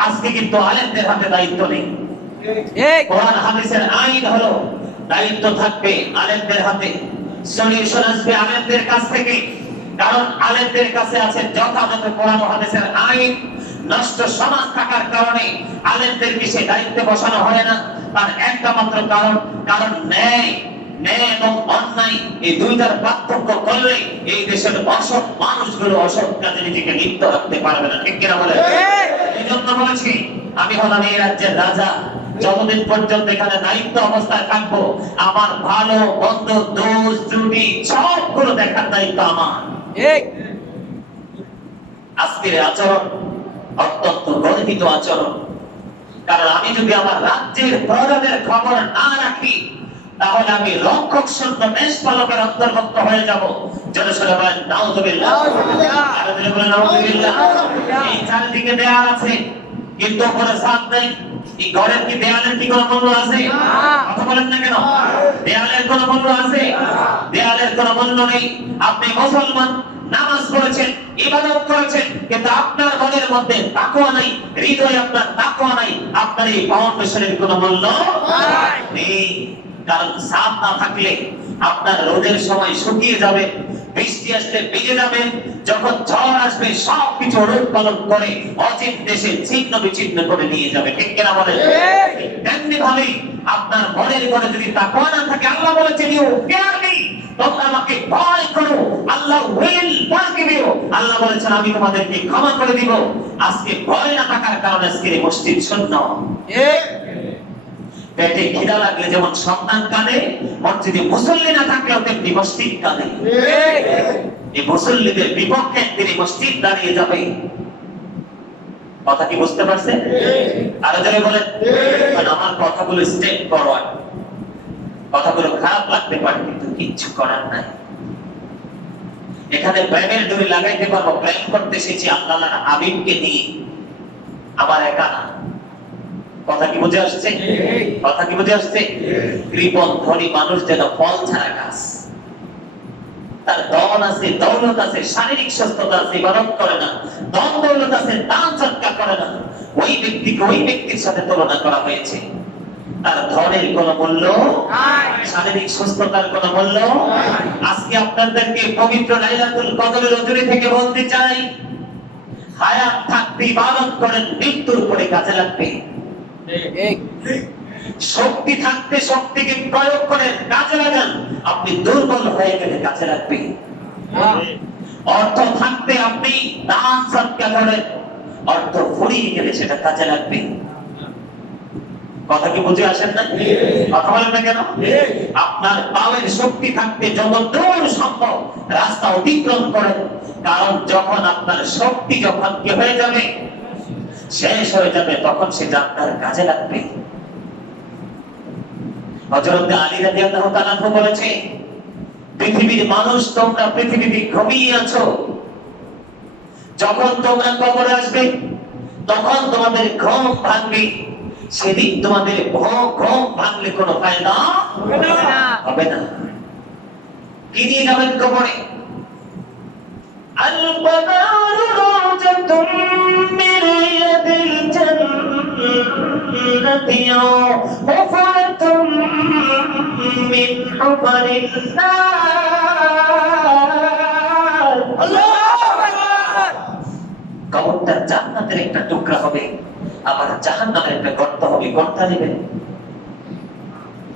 আজকে কিন্তু আলেমদের হাতে দায়িত্ব নেই। কোরআন হাদিসের আইন হলো দায়িত্ব থাকবে আলেমদের হাতে, সলিউশন আসবে আলেমদের কাছ থেকে। কারণ আলেমদের কাছে আছে যথাযথ কোরআন ও হাদিসের আইন। নষ্ট সমাজ থাকার কারণে আলেমদেরকে সে দায়িত্বে বসানো হয় না। তার একটা মাত্র কারণ ন্যায় এবং অন্যায়, এই দুইটার পার্থক্য করলে এই দেশের অসৎ মানুষগুলো অসৎ কাজে নিজেকে লিপ্ত রাখতে পারবে না। ঠিক কিনা বলে? এই জন্য বলেছি আমি হলাম এই রাজ্যের রাজা। যতদিন পর্যন্ত এখানে দায়িত্ব অবস্থায় থাকবো, আমার ভালো মন্দ দোষ ত্রুটি সবগুলো দেখার দায়িত্ব আমার। আজকের আচরণ অত্যন্ত গর্হিত আচরণ। কারণ আমি যদি আমার রাজ্যের প্রজাদের খবর না রাখি তাহলে আমি রক্ষক শূন্য মেষপালকের অন্তর্ভুক্ত হয়ে যাব। জোরে সোরে বলেন নাউযুবিল্লাহ। আরো জোরে বলেন নাউযুবিল্লাহ। এই চারিদিকে দেয়াল আছে কিন্তু উপরে ছাদ নেই। এই ঘরের কি দেয়ালের কি কোনো মূল্য আছে? কথা বলেন না কেন? দেয়ালের কোনো মূল্য আছে? দেয়ালের কোনো মূল্য নেই। আপনি মুসলমান, নামাজ পড়েছেন, ইবাদত করেছেন, কিন্তু আপনার মনের মধ্যে তাকওয়া নাই, হৃদয়ে আপনার তাকওয়া নাই, আপনার এই ফাউন্ডেশনের কোনো মূল্য নেই। কারণ ছাদ না থাকলে আপনার রোদের সময় শুকিয়ে যাবে, বৃষ্টি আসলে ভিজে যাবে, যখন ঝড় আসবে সবকিছু রূপ পালন করে অচিন দেশে ছিন্ন বিচ্ছিন্ন করে নিয়ে যাবে। ঠিক কিনা বলেন? তেমনি ভাবে আপনার মনের ঘরে যদি তাকওয়া না থাকে, আল্লাহ বলেছেন ইউ ফিয়ার মি, তোমরা আমাকে ভয় করো, আল্লাহ উইল ফরগিভ ইউ। আল্লাহ বলেছেন আমি তোমাদেরকে ক্ষমা করে দিব। আজকে ভয় না থাকার কারণে আজকে মসজিদ শূন্য। পেটে খিদা লাগলে যেমন সন্তান কাঁদে, মসজিদে মুসল্লি না থাকলেও তেমনি মসজিদ কাঁদে। এই মুসল্লিদের বিপক্ষে তিনি মসজিদ দাঁড়িয়ে যাবে। কথা কি বুঝতে পারছেন? আরো যারা বলেন আমার কথাগুলো স্টেপ ফরওয়ার্ড, কথাগুলো খারাপ লাগতে পারে কিন্তু কিচ্ছু করার নাই। এখানে প্রেমের দড়ি লাগাইতে পারবো, প্রেম করতে এসেছি আল্লাহর হাবিবকে নিয়ে, আমার একা না। কথা কি বুঝে আসছে? কথা কি বুঝে আসছে? কৃপণ ধনী মানুষ যেন ফল ছাড়া গাছ, তার ধন আছে, দৌলত আছে, শারীরিক সুস্থতা আছে, ইবাদত করে না, ধন দৌলত আছে, দান সৎকার করে না, ওই ব্যক্তিকে ওই ব্যক্তির সাথে তুলনা করা হয়েছে। তার ধনের কোনো মূল্য নাই, শারীরিক সুস্থতার কোনো মূল্য নাই। আজকে আপনাদেরকে পবিত্র লাইলাতুল কদরের রজনী থেকে বলতে চাই, হায়াত থাকতে ইবাদত করেন, মৃত্যুর পরে কাজে লাগবে। শক্তি থাকতে শক্তিকে প্রয়োগ করেন, কাজে লাগান, আপনি দুর্বল হয়ে গেলে কাজে লাগবে। অর্থ থাকতে আপনি দান সৎকার করেন, অর্থ ফুরিয়ে গেলে সেটা কাজে লাগবে। কথা কি বুঝে আসেন না? কথা বলেন না কেন? আপনার পাওয়ের শক্তি থাকতে যত দূর সম্ভব রাস্তা অতিক্রম করেন, কারণ যখন আপনার শক্তি যখন কি হয়ে যাবে, শেষ হয়ে যাবে, তখন সেটা আপনার কাজে লাগবে। হযরত আলী রাদিয়াল্লাহু তাআলা বলেছে, পৃথিবীর মানুষ তোমরা পৃথিবীতে ঘুমিয়ে আছো, যখন তোমরা কবরে আসবে তখন তোমাদের ঘুম ভাঙবে, সেদিন তোমাদের ঘুম ভাঙলে কোনো ফায়দা হবে না। কি নিয়ে যাবেন কবরে? আল-কবরু রাওজাতুম মিন রিয়াদিল জান্নাতি হুফরাতুম মিন হুফারিন নার। কবরটা জান্নাতের একটা টুকরা হবে, আবার জাহান্নামের একটা গর্ত হবে। গর্তা নেবেন?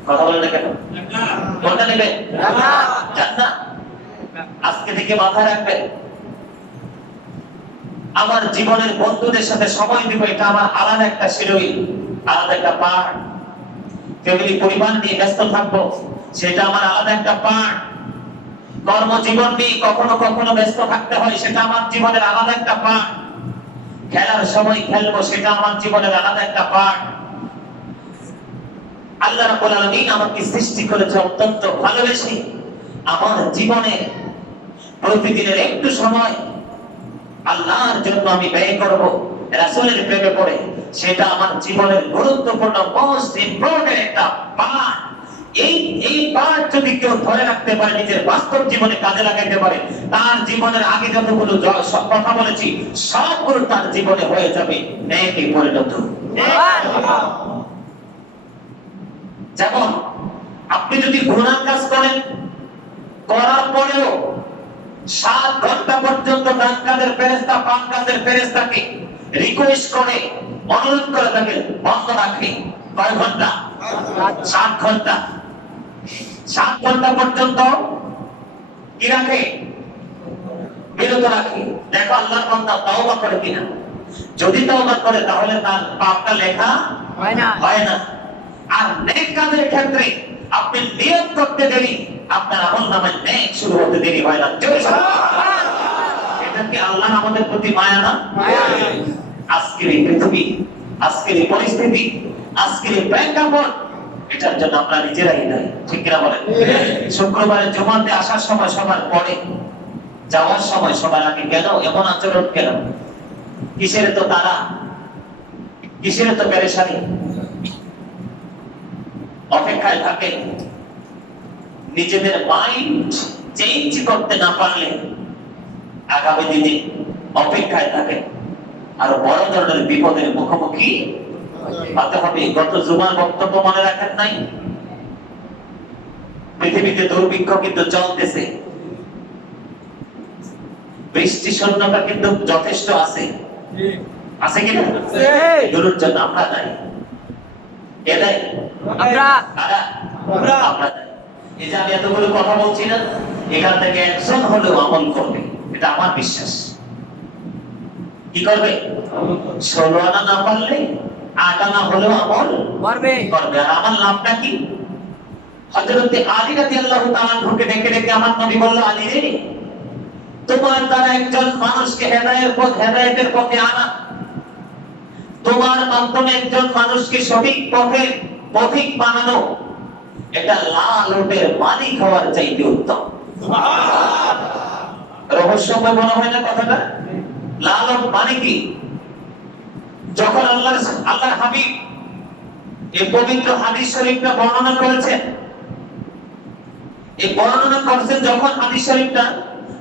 কথা বলেন না কেন? গর্তা নেবেন? জান্নাত। আজকে থেকে মাথায় রাখবেন, আমার জীবনের বন্ধুদের সাথে সময় দিব, এটা আমার আলাদা একটা শিডিউল, আলাদা একটা পার্ট। ফ্যামিলি পরিবার নিয়ে ব্যস্ত থাকবো, সেটা আমার আলাদা একটা পার্ট। কর্মজীবন নিয়ে কখনো কখনো ব্যস্ত থাকতে হয়, সেটা আমার জীবনের আলাদা একটা পার্ট। খেলার সময় খেলবো, সেটা আমার জীবনের আলাদা একটা পার্ট। আল্লাহ রাব্বুল আলামিন আমাকে সৃষ্টি করেছে অত্যন্ত ভালোবেসে। আমার জীবনে প্রতিদিনের একটু সময় আল্লাহর জন্য আমি ব্যয় করব, রাসূলের প্রেমে পড়ে, সেটা আমার জীবনের গুরুত্বপূর্ণ মোস্ট ইম্পর্টেন্ট একটা পার্ট। এই পার্ট যদি কেউ ধরে রাখতে পারে, নিজের বাস্তব জীবনে কাজে লাগাইতে পারে, তার জীবনের আগে যতগুলো সব কথা বলেছি সবগুলো তার জীবনে হয়ে যাবে নেকি পরিণত। যেমন আপনি যদি গুনাহ কাজ করেন, করার পরেও 7 ঘন্টা পর্যন্ত ডান কাঁধের ফেরেশতা বাম কাঁধের ফেরেশতাকে রিকোয়েস্ট করে, অনুরোধ করে তাকে বন্ধ রাখে, কয় ঘন্টা? 7 ঘন্টা। 7 ঘন্টা পর্যন্ত কি রাখে? বিরত রাখে। দেখো আল্লাহর বান্দা তওবা করে কিনা। যদি তওবা করে তাহলে তার পাপটা লেখা হয় না। আর নেক কাজের ক্ষেত্রে আপনি নিয়ত করতে দেরি, আপনার আমলনামায় নেক শুরু হতে দেরি হয় না। এটা কি আল্লাহ আমাদের প্রতি মায়া না? আজকের এই পৃথিবী, আজকের এই পরিস্থিতি, আজকের এই প্রেক্ষাপট, এটার জন্য আমরা নিজেরাই দায়ী। ঠিক কিনা বলেন? শুক্রবারে জুমাতে আসার সময় সবার পরে, যাওয়ার সময় সবার আগে কেন এমন আচরণ কেন? কিসের তো তারা, কিসের তো পেরেশানি? অপেক্ষায় থাকে। নিজেদের মাইন্ড চেঞ্জ করতে না পারলে আগামী দিনে অপেক্ষায় থাকে আরো বড় ধরনের বিপদের মুখোমুখি হতে হবে। গত জুমার বক্তব্য মনে রাখেন নাই? পৃথিবীতে দুর্ভিক্ষ কিন্তু চলতেছে, বৃষ্টি শূন্যতা কিন্তু যথেষ্ট আছে, আছে কিনা? এগুলোর জন্য আমরা দায়ী। কে দায়ী? আমরা। এই যে আমি এতগুলো কথা বলছি না, এখান থেকে একজন হলেও আমল করবে, এটা আমার বিশ্বাস। কি করবে? 16 আনা না পারলে 8 আনা হলেও আমল করবে। আর আমার লাভটা কি? হযরত আলী রাদিয়াল্লাহু তাআলা ঢুকে ডেকে ডেকে আমার নবী বলল, আলী রে, তোমার দ্বারা একজন মানুষকে হেদায়েতের পথে আনা, তোমার মাধ্যমে একজন মানুষকে সঠিক পথিক বানানো, এটা লাল উটের মালিক হওয়ার চাইতে উত্তম। রহস্যময় মনে হয় না কথাটা? লাল উট মানে কি? যখন আল্লাহর হাবিব এই পবিত্র হাদিস শরীফটা বর্ণনা করেছেন, এই বর্ণনা করেছেন যখন হাদিস শরীফটা,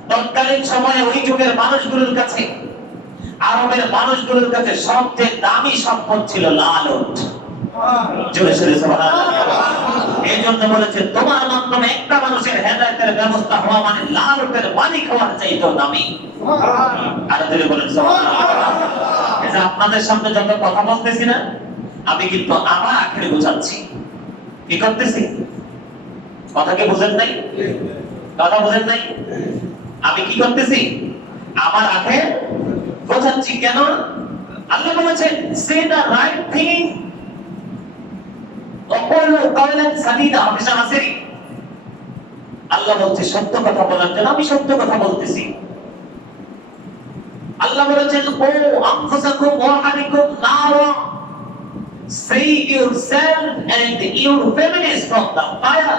তৎকালীন সময়ে ওই যুগের মানুষগুলোর কাছে, আরবের মানুষগুলোর কাছে সবচেয়ে দামি সম্পদ ছিল লাল উট। জোরে জোরে সুবহানাল্লাহ। এই জন্য বলেছে, তোমার মাধ্যমে একটা মানুষের হেদায়েতের ব্যবস্থা হওয়া মানে লাল উটের মালিক হওয়ার চাইতেও দামি। আর জোরে বলেন সুবহানাল্লাহ। এই যে আপনাদের সামনে যত কথা বলতেছি না, আমি কিন্তু আমার আখেরে বোঝাচ্ছি। কি করতেছি? কথা কি বুঝেন নাই? কথা বুঝেন নাই? আমি কি করতেছি? আমার আখের বোঝাচ্ছি। কেন? আল্লাহ বলেছেন সে দ্য রাইট থিং অকল কাওলান সাদিদা। হাদিসে আছে আল্লাহ বলছে সত্য কথা বলার জন্য আমি সত্য কথা বলতেছি। আল্লাহ বলেছেন ও আনফুসাকুম ওয়া আহলিকুম নারা, save yourself and your families from the fire.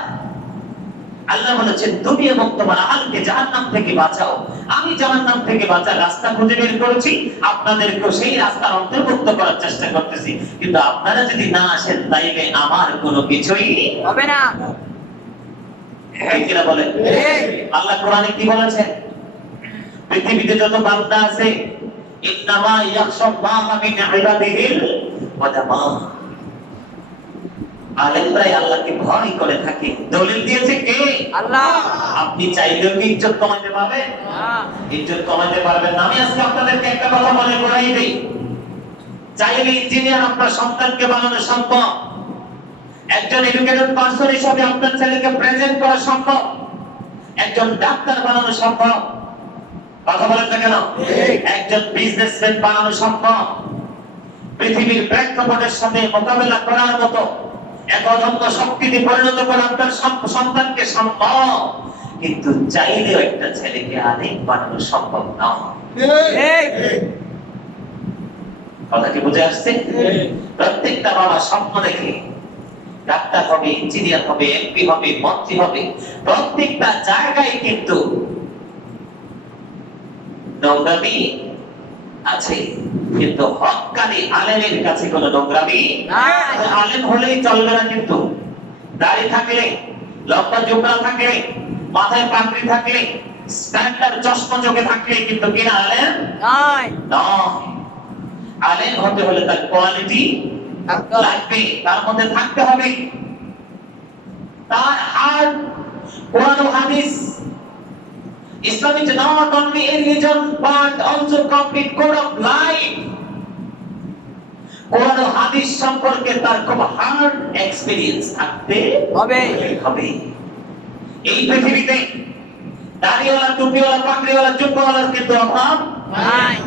আল্লাহ বলেছেন তুমি এবং তোমার আহলকে জাহান্নাম থেকে বাঁচাও। আমি জাহান্নাম থেকে বাঁচার রাস্তা খুঁজে বের করেছি, আপনাদেরকেও সেই রাস্তার অন্তর্ভুক্ত করার চেষ্টা করতেছি। কিন্তু আপনারা যদি না আসেন তাইলে আমার কোনো কিছুই হবে না। এই কিনা বলেন। ঠিক। আল্লাহ কোরআনে কি বলেছেন? পৃথিবীতে যত বান্দা আছে ইন্নামা ইয়াখশাল্লাহা মিন ইবাদিহিল উলামা, আলেমরাই আল্লাহকে ভয় করে থাকে। দলিল দিয়েছে কে? আল্লাহ। আপনি চাইলেও কি ইজ্জত কমাতে পারবেন? ইজ্জত কমাতে পারবেন না। আমি আজকে আপনাদেরকে একটা কথা মনে করাই দেই, চাইলে ইঞ্জিনিয়ার আপনার সন্তানকে বানানো সম্ভব, একজন এডুকেটেড পারসন হিসেবে আপনার ছেলেকে প্রেজেন্ট করা সম্ভব, একজন ডাক্তার বানানো সম্ভব। কথা বলেন না কেন? একজন বিজনেসম্যান বানানো সম্ভব, পৃথিবীর প্রেক্ষাপটের সাথে মোকাবেলা করার মতো এক অদম্য শক্তিতে পরিণত করা আপনার সন্তানকে সম্ভব। কিন্তু চাইলেও একটা ছেলেকে আলেম বানানো সম্ভব না। কথা কি বুঝে আসছে? প্রত্যেকটা বাবা স্বপ্ন দেখে ডাক্তার হবে, ইঞ্জিনিয়ার হবে, এমপি হবে, মন্ত্রী হবে। প্রত্যেকটা জায়গায় কিন্তু নোংরামি আছে, কিন্তু হক্কানি আলেমের কাছে কোনো নোংরামি নাই। আলেম হলেই চলবে না, কিন্তু দাড়ি থাকলে, লম্বা জোবরা থাকলে, মাথায় পাগড়ি থাকলে, স্ট্যান্ডার্ড চশমা চোখে থাকলে কিন্তু কিনা আলেম নয়। নয়। আলেম হতে হলে তার কোয়ালিটি লাগবে, তার মধ্যে থাকতে হবে। তার হার্ট কোরআন ও হাদিস। Islam is not only a religion but also complete code of life. কোরআন ও হাদিস সম্পর্কে তার খুব হার্ড এক্সপেরিয়েন্স থাকতে হবে। এই পৃথিবীতে দাড়িওয়ালা, টুপিওয়ালা, পাগড়িওয়ালা, জুব্বাওয়ালার কিন্তু অভাব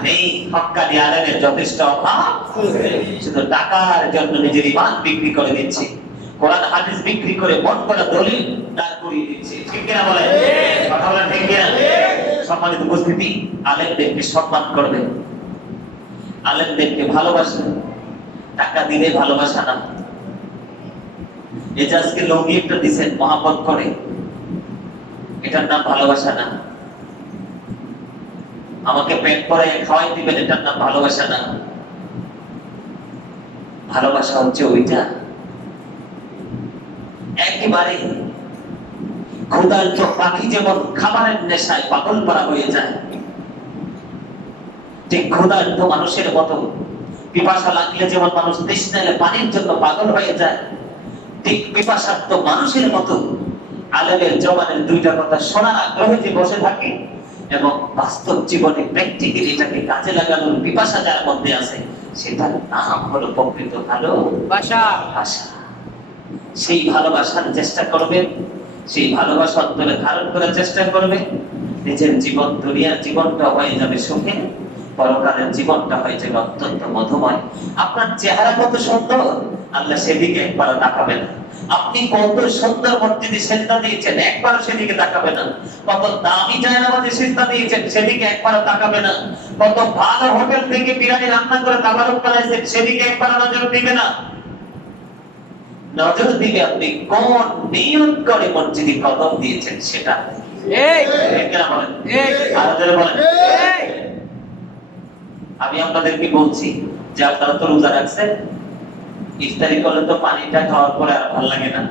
নেই। হক্কানি আলেমের যথেষ্ট অভাব। শুধু টাকার জন্য নিজের ঈমান বিক্রি করে দিচ্ছে, কোরআন হাদিস বিক্রি করে মন করা দলিল দাঁড় করিয়ে দিচ্ছে। ঠিক কিনা বলেন? কথা বলেন ঠিক কিনা? সম্মানিত উপস্থিতি, আলেমদেরকে সম্মান করবেন, আলেমদেরকে ভালোবাসবেন। টাকা দিলে ভালোবাসা না। এজাজকে লঙ্গি একটা দিচ্ছেন মহাব্বত করে, এটার নাম ভালোবাসা না। আমাকে পেট পরে খাওয়াই দিবেন, এটার নাম ভালোবাসা না। ভালোবাসা হচ্ছে ওইটা একেবারে ক্ষুধার্ত পাখি যেমন খাবারের নেশায় পাগল পারা হয়ে যায়, ঠিক ক্ষুধার্ত মানুষের মতো পিপাসা লাগলে যেমন মানুষ তৃষ্ণায় পানির জন্য পাগল হয়ে যায়, ঠিক পিপাসার্ত মানুষের মতো আলেমের জবানের দুইটা কথা শোনার আগ্রহে যে বসে থাকে এবং বাস্তব জীবনে প্র্যাকটিক্যালি এটাকে কাজে লাগানোর পিপাসা যার মধ্যে আছে, সেটার নাম হলো প্রকৃত ভালোবাসা। সেই ভালোবাসার চেষ্টা করবেন, সেই ভালোবাসা অন্তরে ধারণ করার চেষ্টা করবেন। নিজের জীবন, দুনিয়ার জীবনটা হয়ে যাবে সুখে, পরকালের জীবনটা হয়ে যাবে অত্যন্ত মধুময়। আপনার চেহারা কত সুন্দর, আল্লাহ সেদিকে একবার তাকাবেন। আপনি কত সুন্দর মসজিদে সেজদা দিয়েছেন, একবারও সেদিকে তাকাবে না। কত দামি জায়নামাজে সেজদা দিয়েছেন, সেদিকে একবারও তাকাবে না। কত ভালো হোটেল থেকে বিরিয়ানি রান্না করে তাবারুক করাইছেন, সেদিকে একবার নজর দিবে না। নজর দিবে আপনি কোন নিয়ত করে মসজিদে কদম দিয়েছেন সেটা। আমি আপনাদেরকে বলছি যে আপনারা তো রোজা রাখছেন, ইফতারি করলে তো পানিটা খাওয়ার পরে আর ভালো লাগে না,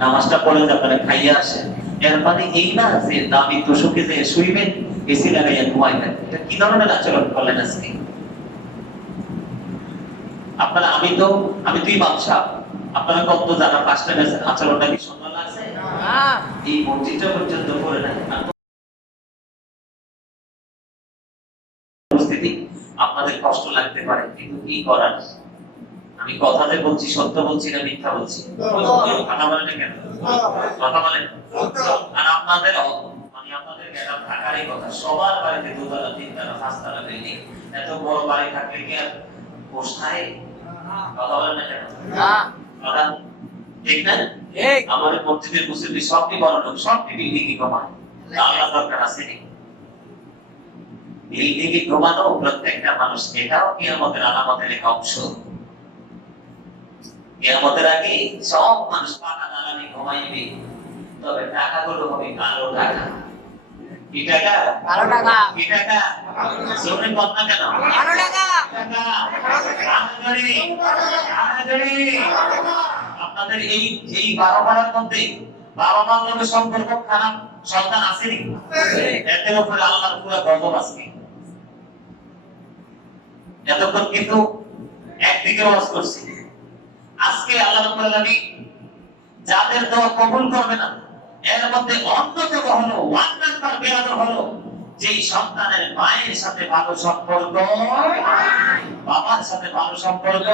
নামাজটা পড়ে আপনারা খাইয়া আসেন। এর মানে এই না যে দামি তোষকে যে শুইবেন, এসি লাগাইয়া ঘুমাইবেন। এটা কি ধরনের আচরণ করলেন আজকে আপনারা? আমি তুই বাদশা, আপনারা কত জানা পাঁচটা গেছেন, আচরণটা কি সুন্দর লাগছে? এই মসজিদটা পর্যন্ত করে নাই। আপনাদের কষ্ট লাগতে পারে, কিন্তু কি করার? আমি কথা যে বলছি সত্য বলছি না মিথ্যা বলছি? কথা বলেন না কেন? কথা বলেন। আর আপনাদের মানে আপনাদের এটা থাকারই কথা। সবার বাড়িতে 2 তলা 3 তলা 5 তলা বিল্ডিং, এত বড় বাড়ি থাকলে কি আর পোষায়? কথা বলেন না কেন? না কথা ঠিক না? ঠিক আমাদের মসজিদের মুসল্লি সবই বড় লোক, সবই বিল্ডিংই কমায়। আল্লাহ দরকার আছে নি? বিল্ডিংই ঘুমানো প্রত্যেকটা মানুষ, এটাও কিয়ামতের আলামতের এক অংশ। কিয়ামতের আগে সব মানুষ পাকা দালানে ঘুমাইবে, তবে টাকাগুলো হবে কালো টাকা। কি টাকা? কালো টাকা কি টাকা? জোরে বল না কেন? কালো টাকা টাকা। আহাজারি, আহাজারি। আপনাদের এই 12 ভাড়ার মধ্যে বাবা মার লগে সম্পর্ক খারাপ সন্তান আসেনি? এদের উপরে আল্লাহর পুরো গজব আছে। এতক্ষণ কিন্তু একদিকে ওয়াজ করছি, আজকে আল্লাহ রাব্বুল আলামিন যাদের দোয়া কবুল করবে না, এর মধ্যে অন্যতম হলো 1 নাম্বার বেয়াদব হলো যেই সন্তানের মায়ের সাথে ভালো সম্পর্ক, বাবার সাথে ভালো সম্পর্ক,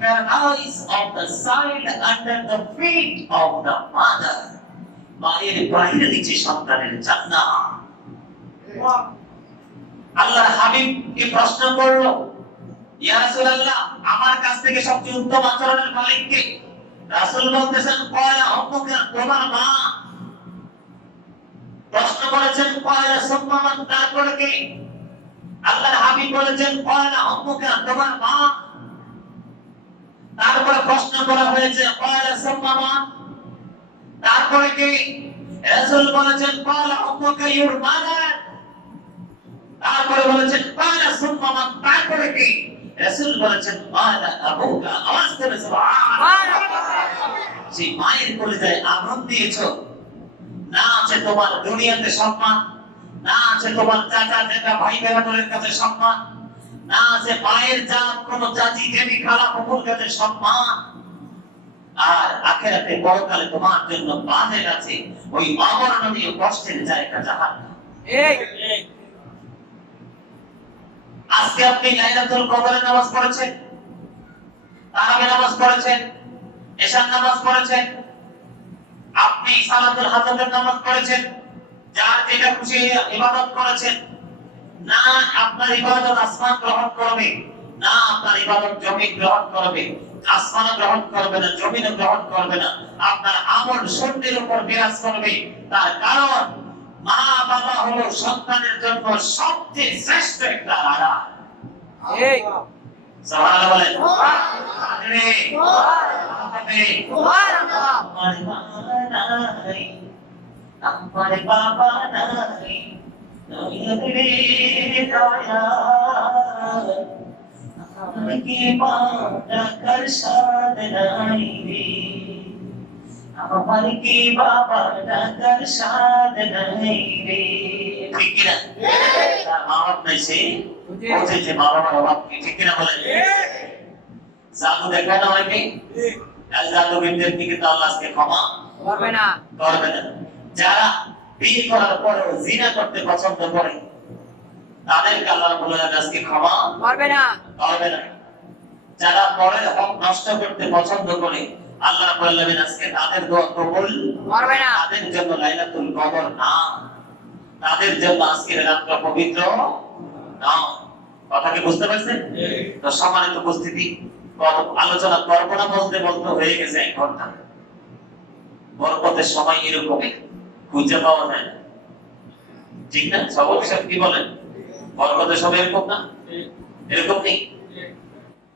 paradise of the child under the feet of the mother, মায়ের পায়ের নিচে সন্তানের জান্নাত। আল্লাহর হাবিবকে প্রশ্ন করলো, ইয়া রাসূলুল্লাহ, আমার কাছ থেকে সবচেয়ে উত্তম আচরণের মালিক কে? রাসূল বলতেছেন, কয়লা উম্মুকা, তোমার মা। প্রশ্ন করেছেন, কয়লা সুম্মা মান, তারপরে কে? আল্লাহর হাবিব বলেছেন, কয়লা উম্মুকা, তোমার মা। তারপরে প্রশ্ন করা হয়েছে, কয়লা সুম্মা মান, তারপরে কে? রাসূল বলেছেন, কয়লা উম্মুকা ইউর মাদার। তারপরে বলেছেন, কয়লা সুম্মা মান, তারপরে কে? রাসূল বলেছেন, কয়লা আবুকা। আওয়াজ করে সুবহানাল্লাহ। সেই মায়ের কলিজায় আগুন দিয়েছো, না আছে তোমার দুনিয়াতে সম্মান, না আছে তোমার চাচা চাচা ভাই বেরাদরের কাছে সম্মান, না আছে মায়ের জাত কোন চাচি জেনি খালা ফুফুর কাছে সম্মান, আর আখিরাতে পরকালে তোমার জন্য বাজেট আছে ওই অবর্ণনীয় কষ্টের জায়গা জাহান্নাম। ঠিক আজকে আপনি লাইলাতুল কদরে নামাজ পড়েছেন, তারাবি নামাজ পড়েছেন, এশার নামাজ পড়েছেন, আপনি সালাতুল হাজতের নামাজ পড়েছেন, যার যেটা খুশি ইবাদত করেছেন। না আপনার ইবাদত আসমান গ্রহণ করবে, না আপনার ইবাদত জমিন গ্রহণ করবে। আসমান গ্রহণ করবে না, জমিন গ্রহণ করবে না, আপনার আমল শরীরের উপর বিরাজ করবে। তার কারণ মা বাবা হলো সন্তানের জন্য সবচেয়ে শ্রেষ্ঠ একটা আধার। ঠিক সুবহানাল্লাহ বলেন। সুবহানাল্লাহ আমার মা নাই, আমার বাবা নাই, নইলে দয়া আমার কি মা ডাকার সাদ নাই রে, আমার কি বাবা ডাকার সাদ নাই রে। ঠিক কিনা? তার মা বাপ নাই, সে বলছে যে মা বাবার অভাব কি, ঠিক কিনা বলেন? জাদু দেখায় না অনেকে, জাদুবিদদের দিকে তো আল্লাহ আজকে ক্ষমা করবে না করবে না। যারা বিয়ে করার পরেও জিনা করতে পছন্দ করে, তাদেরকে আল্লাহ রাব্বুল আলামিন আজকে ক্ষমা করবে না করবে না। যারা পরের হক নষ্ট করতে পছন্দ করে, আল্লাহ রাব্বুল আলামিন আজকে তাদের দোয়া কবুল করবে না তাদের জন্য লাইলাতুল কদর না, তাদের জন্য আজকের রাত পবিত্র না। কথা কি বুঝতে পারছেন? তো সম্মানিত উপস্থিতি, আলোচনা করব না বলতে বলতে হয়ে গেছে 1 ঘন্টা। বরকতের সময় এরকমই খুঁজে পাওয়া যায় না, ঠিক না? সবাই সব কি বলেন? বরকতের সময় এরকম না, এরকম নেই।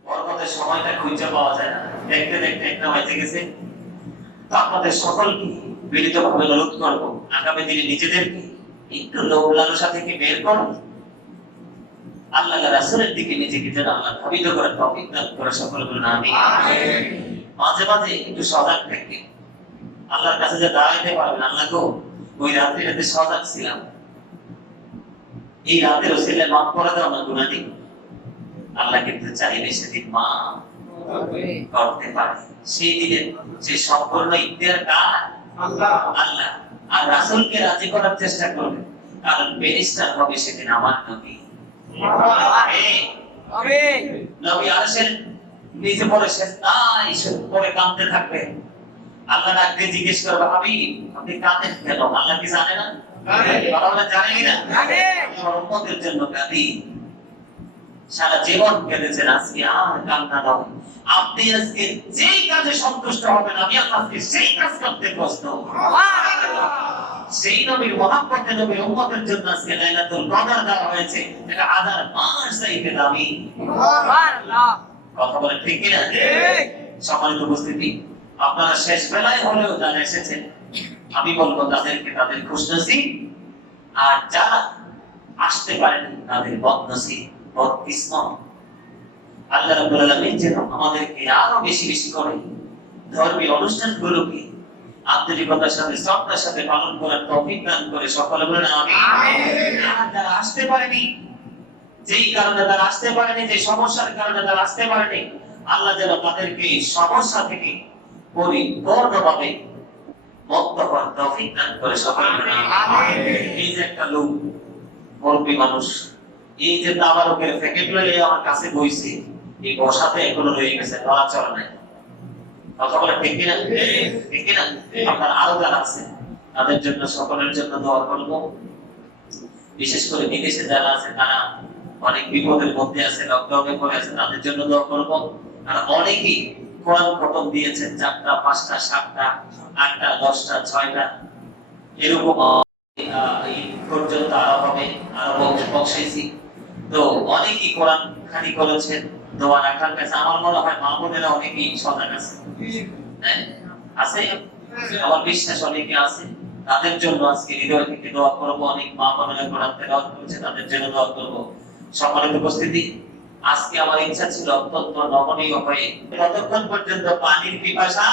বরকতের সময়টা খুঁজে পাওয়া যায় না, দেখতে দেখতে একটা হয়ে গেছে। তো আপনাদের সকলকে বিনীতভাবে অনুরোধ করব, আগামী দিনে নিজেদেরকে একটু লোভ লালসা থেকে বের করুন, আল্লাহ রাসূলের দিকে নিজেকে যেন আল্লাহ ধাবিত করার তৌফিক দান করে, সকলে বলুন আমিন। মাঝে মাঝে একটু সজাগ থাকবেন, আল্লাহর কাছে যে দাঁড়াইতে পারবেন, আল্লাহ গো ওই রাতে সজাগ ছিলাম, এই রাতের ওসিলে মাফ করে দাও না গুনাহ। আল্লাহ কিন্তু চাইলে সেদিন মাফ করতে পারে। সেই দিনের যে সম্পূর্ণ ইখতিয়ার কার? আল্লাহ। আর রাসূলকে রাজি করার চেষ্টা করবে, কারণ ফেরেশতা হবে সেদিন আমার নবী। নবী আরশের নিচে পড়ে সেজদায় পড়ে কাঁদতে থাকবে। আল্লাহ ডাকতে জিজ্ঞেস করবে, হাবিব আপনি কাঁদেন কেন? আল্লাহ কি জানে না? জানেই না, আমার উম্মতের জন্য কাঁদি। সারা জীবন কেঁদেছেন, আজকে আর কান্না দাও। আপনি আজকে যেই কাজে সন্তুষ্ট হবেন, আমি আপনাকে সেই কাজ করতে প্রস্তুত। সেই নবীর মহব্বতে নবীর উম্মতের জন্য আজকে লাইলাতুল কদর দেওয়া হয়েছে, এটা 1000 মাস চাইতে দামি। সুবহানাল্লাহ। কথা বলে ঠিক কিনা? সম্মানিত উপস্থিতি, আপনারা শেষ বেলায় হলেও যারা এসেছেন, আমি বলবো তাদেরকে তাদের খুশনসিব, আর যারা আসতে পারেন তাদের বদনসিব, বদকিসমত। আল্লাহ রাব্বুল আলামিন যেন আমাদেরকে আরো বেশি বেশি করে ধর্মীয় অনুষ্ঠানগুলোকে আন্তরিকতার সাথে শ্রদ্ধার সাথে পালন করার তৌফিক দান করে। সকলে বলেন আমিন। আর যারা আসতে পারেনি, যেই কারণে তারা আসতে পারেনি, যে সমস্যার কারণে তারা আসতে পারেনি, আল্লাহ যেন তাদেরকে এই সমস্যা থেকে পরিপূর্ণভাবে মুক্ত করার তৌফিক দান করে। সকলে বলেন আমিন। এই যে একটা লোক, মুরব্বী মানুষ, এই যে তাবারকের প্যাকেট লয়ে আমার কাছে বইছে, এই বসাতে এখনো রয়ে গেছে, নড়াচড়া নাই। কথা বলে ঠিক কিনা? ঠিক কিনা? আপনার আরো যারা আছে তাদের জন্য, সকলের জন্য দোয়া করব। বিশেষ করে বিদেশে যারা আছে তারা অনেক বিপদের মধ্যে আছে, লকডাউনে পড়ে আছে, তাদের জন্য দোয়া করব। আর অনেকেই কোরআন খতম দিয়েছেন, 4টা 5টা 7টা 8টা 10টা 6টা এরকম এই পর্যন্ত আরো হবে, আরো বক্সেছি। তো অনেকেই কোরআন খানি করেছেন, দোয়া রাখার কাছে। আমার মনে হয় মা বোনেরা অনেকেই সজাগ আছে, হ্যাঁ আছে, আমার বিশ্বাস অনেকে আছে। তাদের জন্য আজকে হৃদয় থেকে দোয়া করব। অনেক মা বোনেরা কোরআন তেলাওয়াত করছে, তাদের জন্য দোয়া করব। সম্মানিত উপস্থিতি, আজকে আমার ইচ্ছা ছিল অত্যন্ত নমনীয় হয়ে ততক্ষণ পর্যন্ত পানির পিপাসা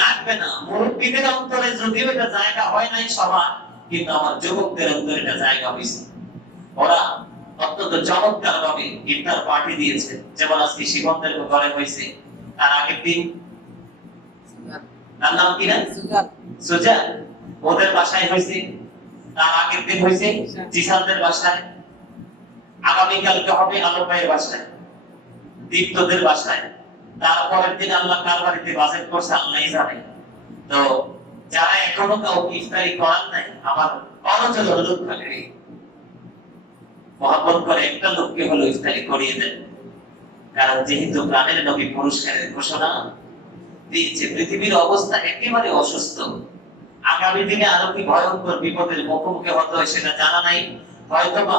লাগবে না। মুরব্বীদের অন্তরে যদিও এটা জায়গা হয় নাই সবার, কিন্তু আমার যুবকদের অন্তরে এটা জায়গা হয়েছে। ওরা অত্যন্ত চমৎকার ভাবে ইফতার পার্টি দিয়েছে, যেমন আজকে শিবনদের ঘরে হয়েছে। তার আগের দিন, তার নাম কি না, সুজা, ওদের বাসায় হয়েছে। তার আগের দিন হয়েছে জিসানদের বাসায়। আগামীকালকে হবে আলো ভাইয়ের বাসায়, দীপ্তদের বাসায়। তারপরের দিন আল্লাহ কার বাড়িতে বাজেট করছে আল্লাহই জানে। তো যারা এখনো কাউকে ইফতারি করান নাই, আমার অনচল অনুরোধ থাকে, মহব্বত করে একটা লোককে হলো ইফতারি করিয়ে দেন। কারণ যেহেতু প্রাণের নবী পুরস্কারের ঘোষণা দিয়েছে, পৃথিবীর অবস্থা একেবারে অসুস্থ। আগামী দিনে আরো কি ভয়ঙ্কর বিপদের মুখোমুখি হতে হয় সেটা জানা নাই। হয়তোবা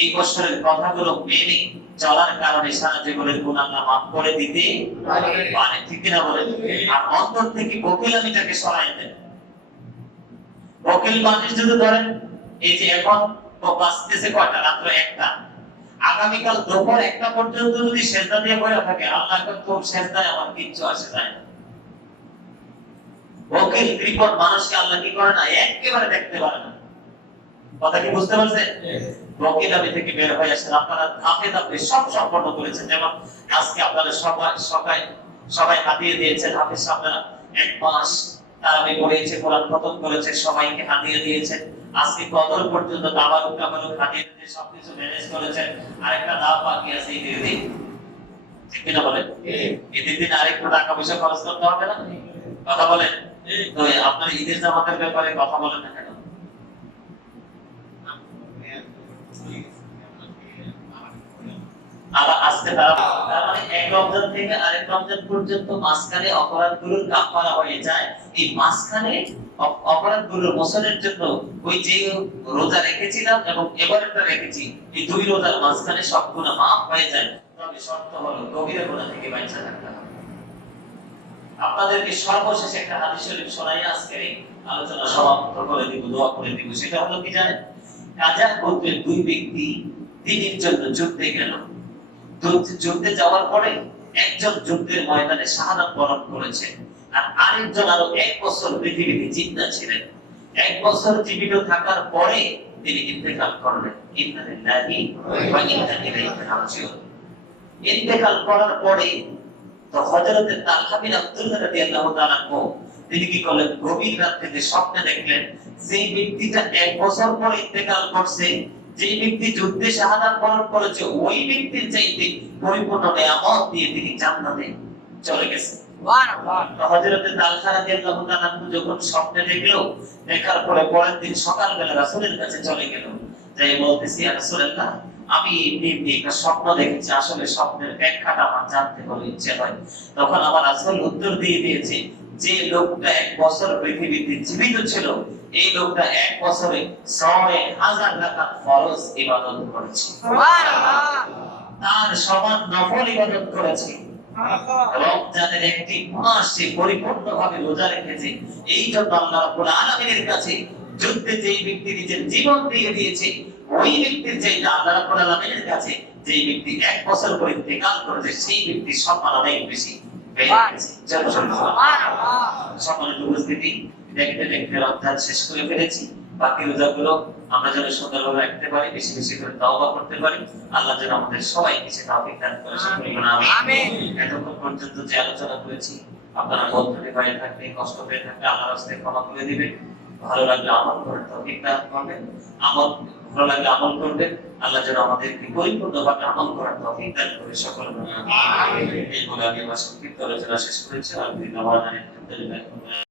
এই বছরের কথাগুলো মেনে চলার কারণে সারা জীবনের গুনাহ আল্লাহ মাফ করে দিতে পারে, ঠিক কিনা বলেন? আর অন্তর থেকে বকিলামিটাকে সরাই দেন। বকিল মানুষ যদি ধরেন, এই যে এখন বাঁচতেছে কয়টা, রাত্র 1টা, আগামীকাল দুপুর 1টা পর্যন্ত যদি সেজদা দিয়ে বসে থাকে, আল্লাহ তোর সেজদায় আমার কিচ্ছু আসে যায় না। বকিল কৃপণ মানুষকে আল্লাহ কি করে না, একেবারে দেখতে পারে না। কথা কি বুঝতে পারছেন? বকিল আমি থেকে বের হয়ে আসেন, আপনারা ধাপে ধাপে সব সম্পন্ন করেছেন। যেমন আজকে আপনারা সবাই হাতিয়ে দিয়েছেন, হাফিজ সাহেবরা 1 মাস তারাবি পড়িয়েছে, কোরআন খতম করেছে, সবাইকে হাতিয়ে দিয়েছেন। আজকে কদর পর্যন্ত তাবারুক হাতিয়ে দিয়ে সবকিছু ম্যানেজ করেছেন। আরেকটা দাও বাকি আছে ঈদের দিন, ঠিক কিনা বলেন? ঈদের দিন আরেকটু টাকা পয়সা খরচ করতে হবে না? কথা বলেন। তো আপনার ঈদের জামাতের ব্যাপারে কথা বলেন না কেন? আবার আজকে তার মানে এক রমজান থেকে আরেক রমজান পর্যন্ত মাঝখানে অপরাধগুলোর কাফারা হয়ে যায়। এই মাঝখানে অপরাধগুলোর মোচনের জন্য ওই যে রোজা রেখেছিলাম এবং এবারেরটা রেখেছি, এই 2 রোজার মাঝখানে সব গুনাহ মাফ হয়ে যায়। তবে শর্ত হলো কবিরা গুনাহ থেকে বাঁচা থাকতে হবে। আপনাদেরকে সর্বশেষ একটা হাদিস শরীফ শোনাই আজকে এই আলোচনা সমাপ্ত করে দিব, দোয়া করে দিব। সেটা হলো কি জানেন? কাজা গোত্রের 2 ব্যক্তি দিনের জন্য যুদ্ধে গেল। যুদ্ধে যাওয়ার পরে একজন যুদ্ধের ময়দানে শাহাদাত বরণ করেছে, আর আরেকজন আরো 1 বছর পৃথিবীতে জিন্দা ছিলেন। 1 বছর জীবিত থাকার পরে তিনি ইন্তেকাল করলেন। ইন্না লিল্লাহি ওয়া ইন্না ইলাইহি রাজিউন। ইন্তেকাল করার পরে তো হযরতে তালহা বিন আব্দুল্লাহ রাদিয়াল্লাহু তাআলা তিনি কি করলেন? গভীর রাতে স্বপ্নে দেখলেন যে ব্যক্তিটা 1 বছর পর ইন্তেকাল করছে, যে ব্যক্তি যুদ্ধে শাহাদাত বরণ করেছে, ওই ব্যক্তির চাইতে পরিপূর্ণ নিয়ামত দিয়ে তিনি জান্নাতে চলে গেছে। সুবহানাল্লাহ। হযরতে তালহা রাদিয়াল্লাহু তাআলা যখন স্বপ্নে দেখলো, দেখার পরে পরের দিন সকালবেলা রাসূলের কাছে চলে গেল, যাই বলতেছি, ইয়া রাসূলুল্লাহ, আমি এমনি একটা স্বপ্ন দেখেছি, আসলে স্বপ্নের ব্যাখ্যাটা আমার জানতে হলে ইচ্ছে হয়। তখন আমার আসল উত্তর দিয়ে দিয়েছে যে লোকটা 1 বছর পৃথিবীতে জীবিত ছিল, এই লোকটা 1 বছরে 6,000 রাকাত ফরজ ইবাদত করেছে, সুবহানাল্লাহ। তার সমান নফল ইবাদত করেছে। রমজানের একটি মাস সে পরিপূর্ণভাবে রোজা রেখেছে। এই জন্য আল্লাহ রাব্বুল আলামিনের কাছে যুদ্ধে যেই ব্যক্তি নিজের জীবন দিয়ে দিয়েছে, ওই ব্যক্তির চাইতে আল্লাহ রাব্বুল আলামিনের কাছে যেই ব্যক্তি 1 বছর পরে ইন্তেকাল করেছে, সেই ব্যক্তির সম্মান অনেক বেশি বেড়ে গেছে। সুবহানাল্লাহ। সম্মানিত উপস্থিতি, দেখতে দেখতে রমজান শেষ করে ফেলেছি। বাকি রোজাগুলো আমরা যেন সুন্দরভাবে রাখতে পারি, বেশি বেশি করে তওবা করতে পারি। আল্লাহ যেন আমাদের সবাইকে সে তৌফিক দান করে, সকলে বলুন আমিন। আমিন। এতক্ষণ পর্যন্ত যে আলোচনা করেছি, আপনারা বন্ধুদের বাইরে থাকলে, কষ্ট পেয়ে থাকলে আল্লাহর রাস্তায় ক্ষমা করে দিবেন। ভালো লাগলে আমল করার তৌফিক দান করবেন। ভালো লাগলে আমল করবেন। আল্লাহ যেন আমাদেরকে পরিপূর্ণভাবে আমল করার তৌফিক দান করে, সকলে বলুন আমিন। এই বলে আমি আমার সংক্ষিপ্ত আলোচনা শেষ করেছি। আলহামদুলিল্লাহ।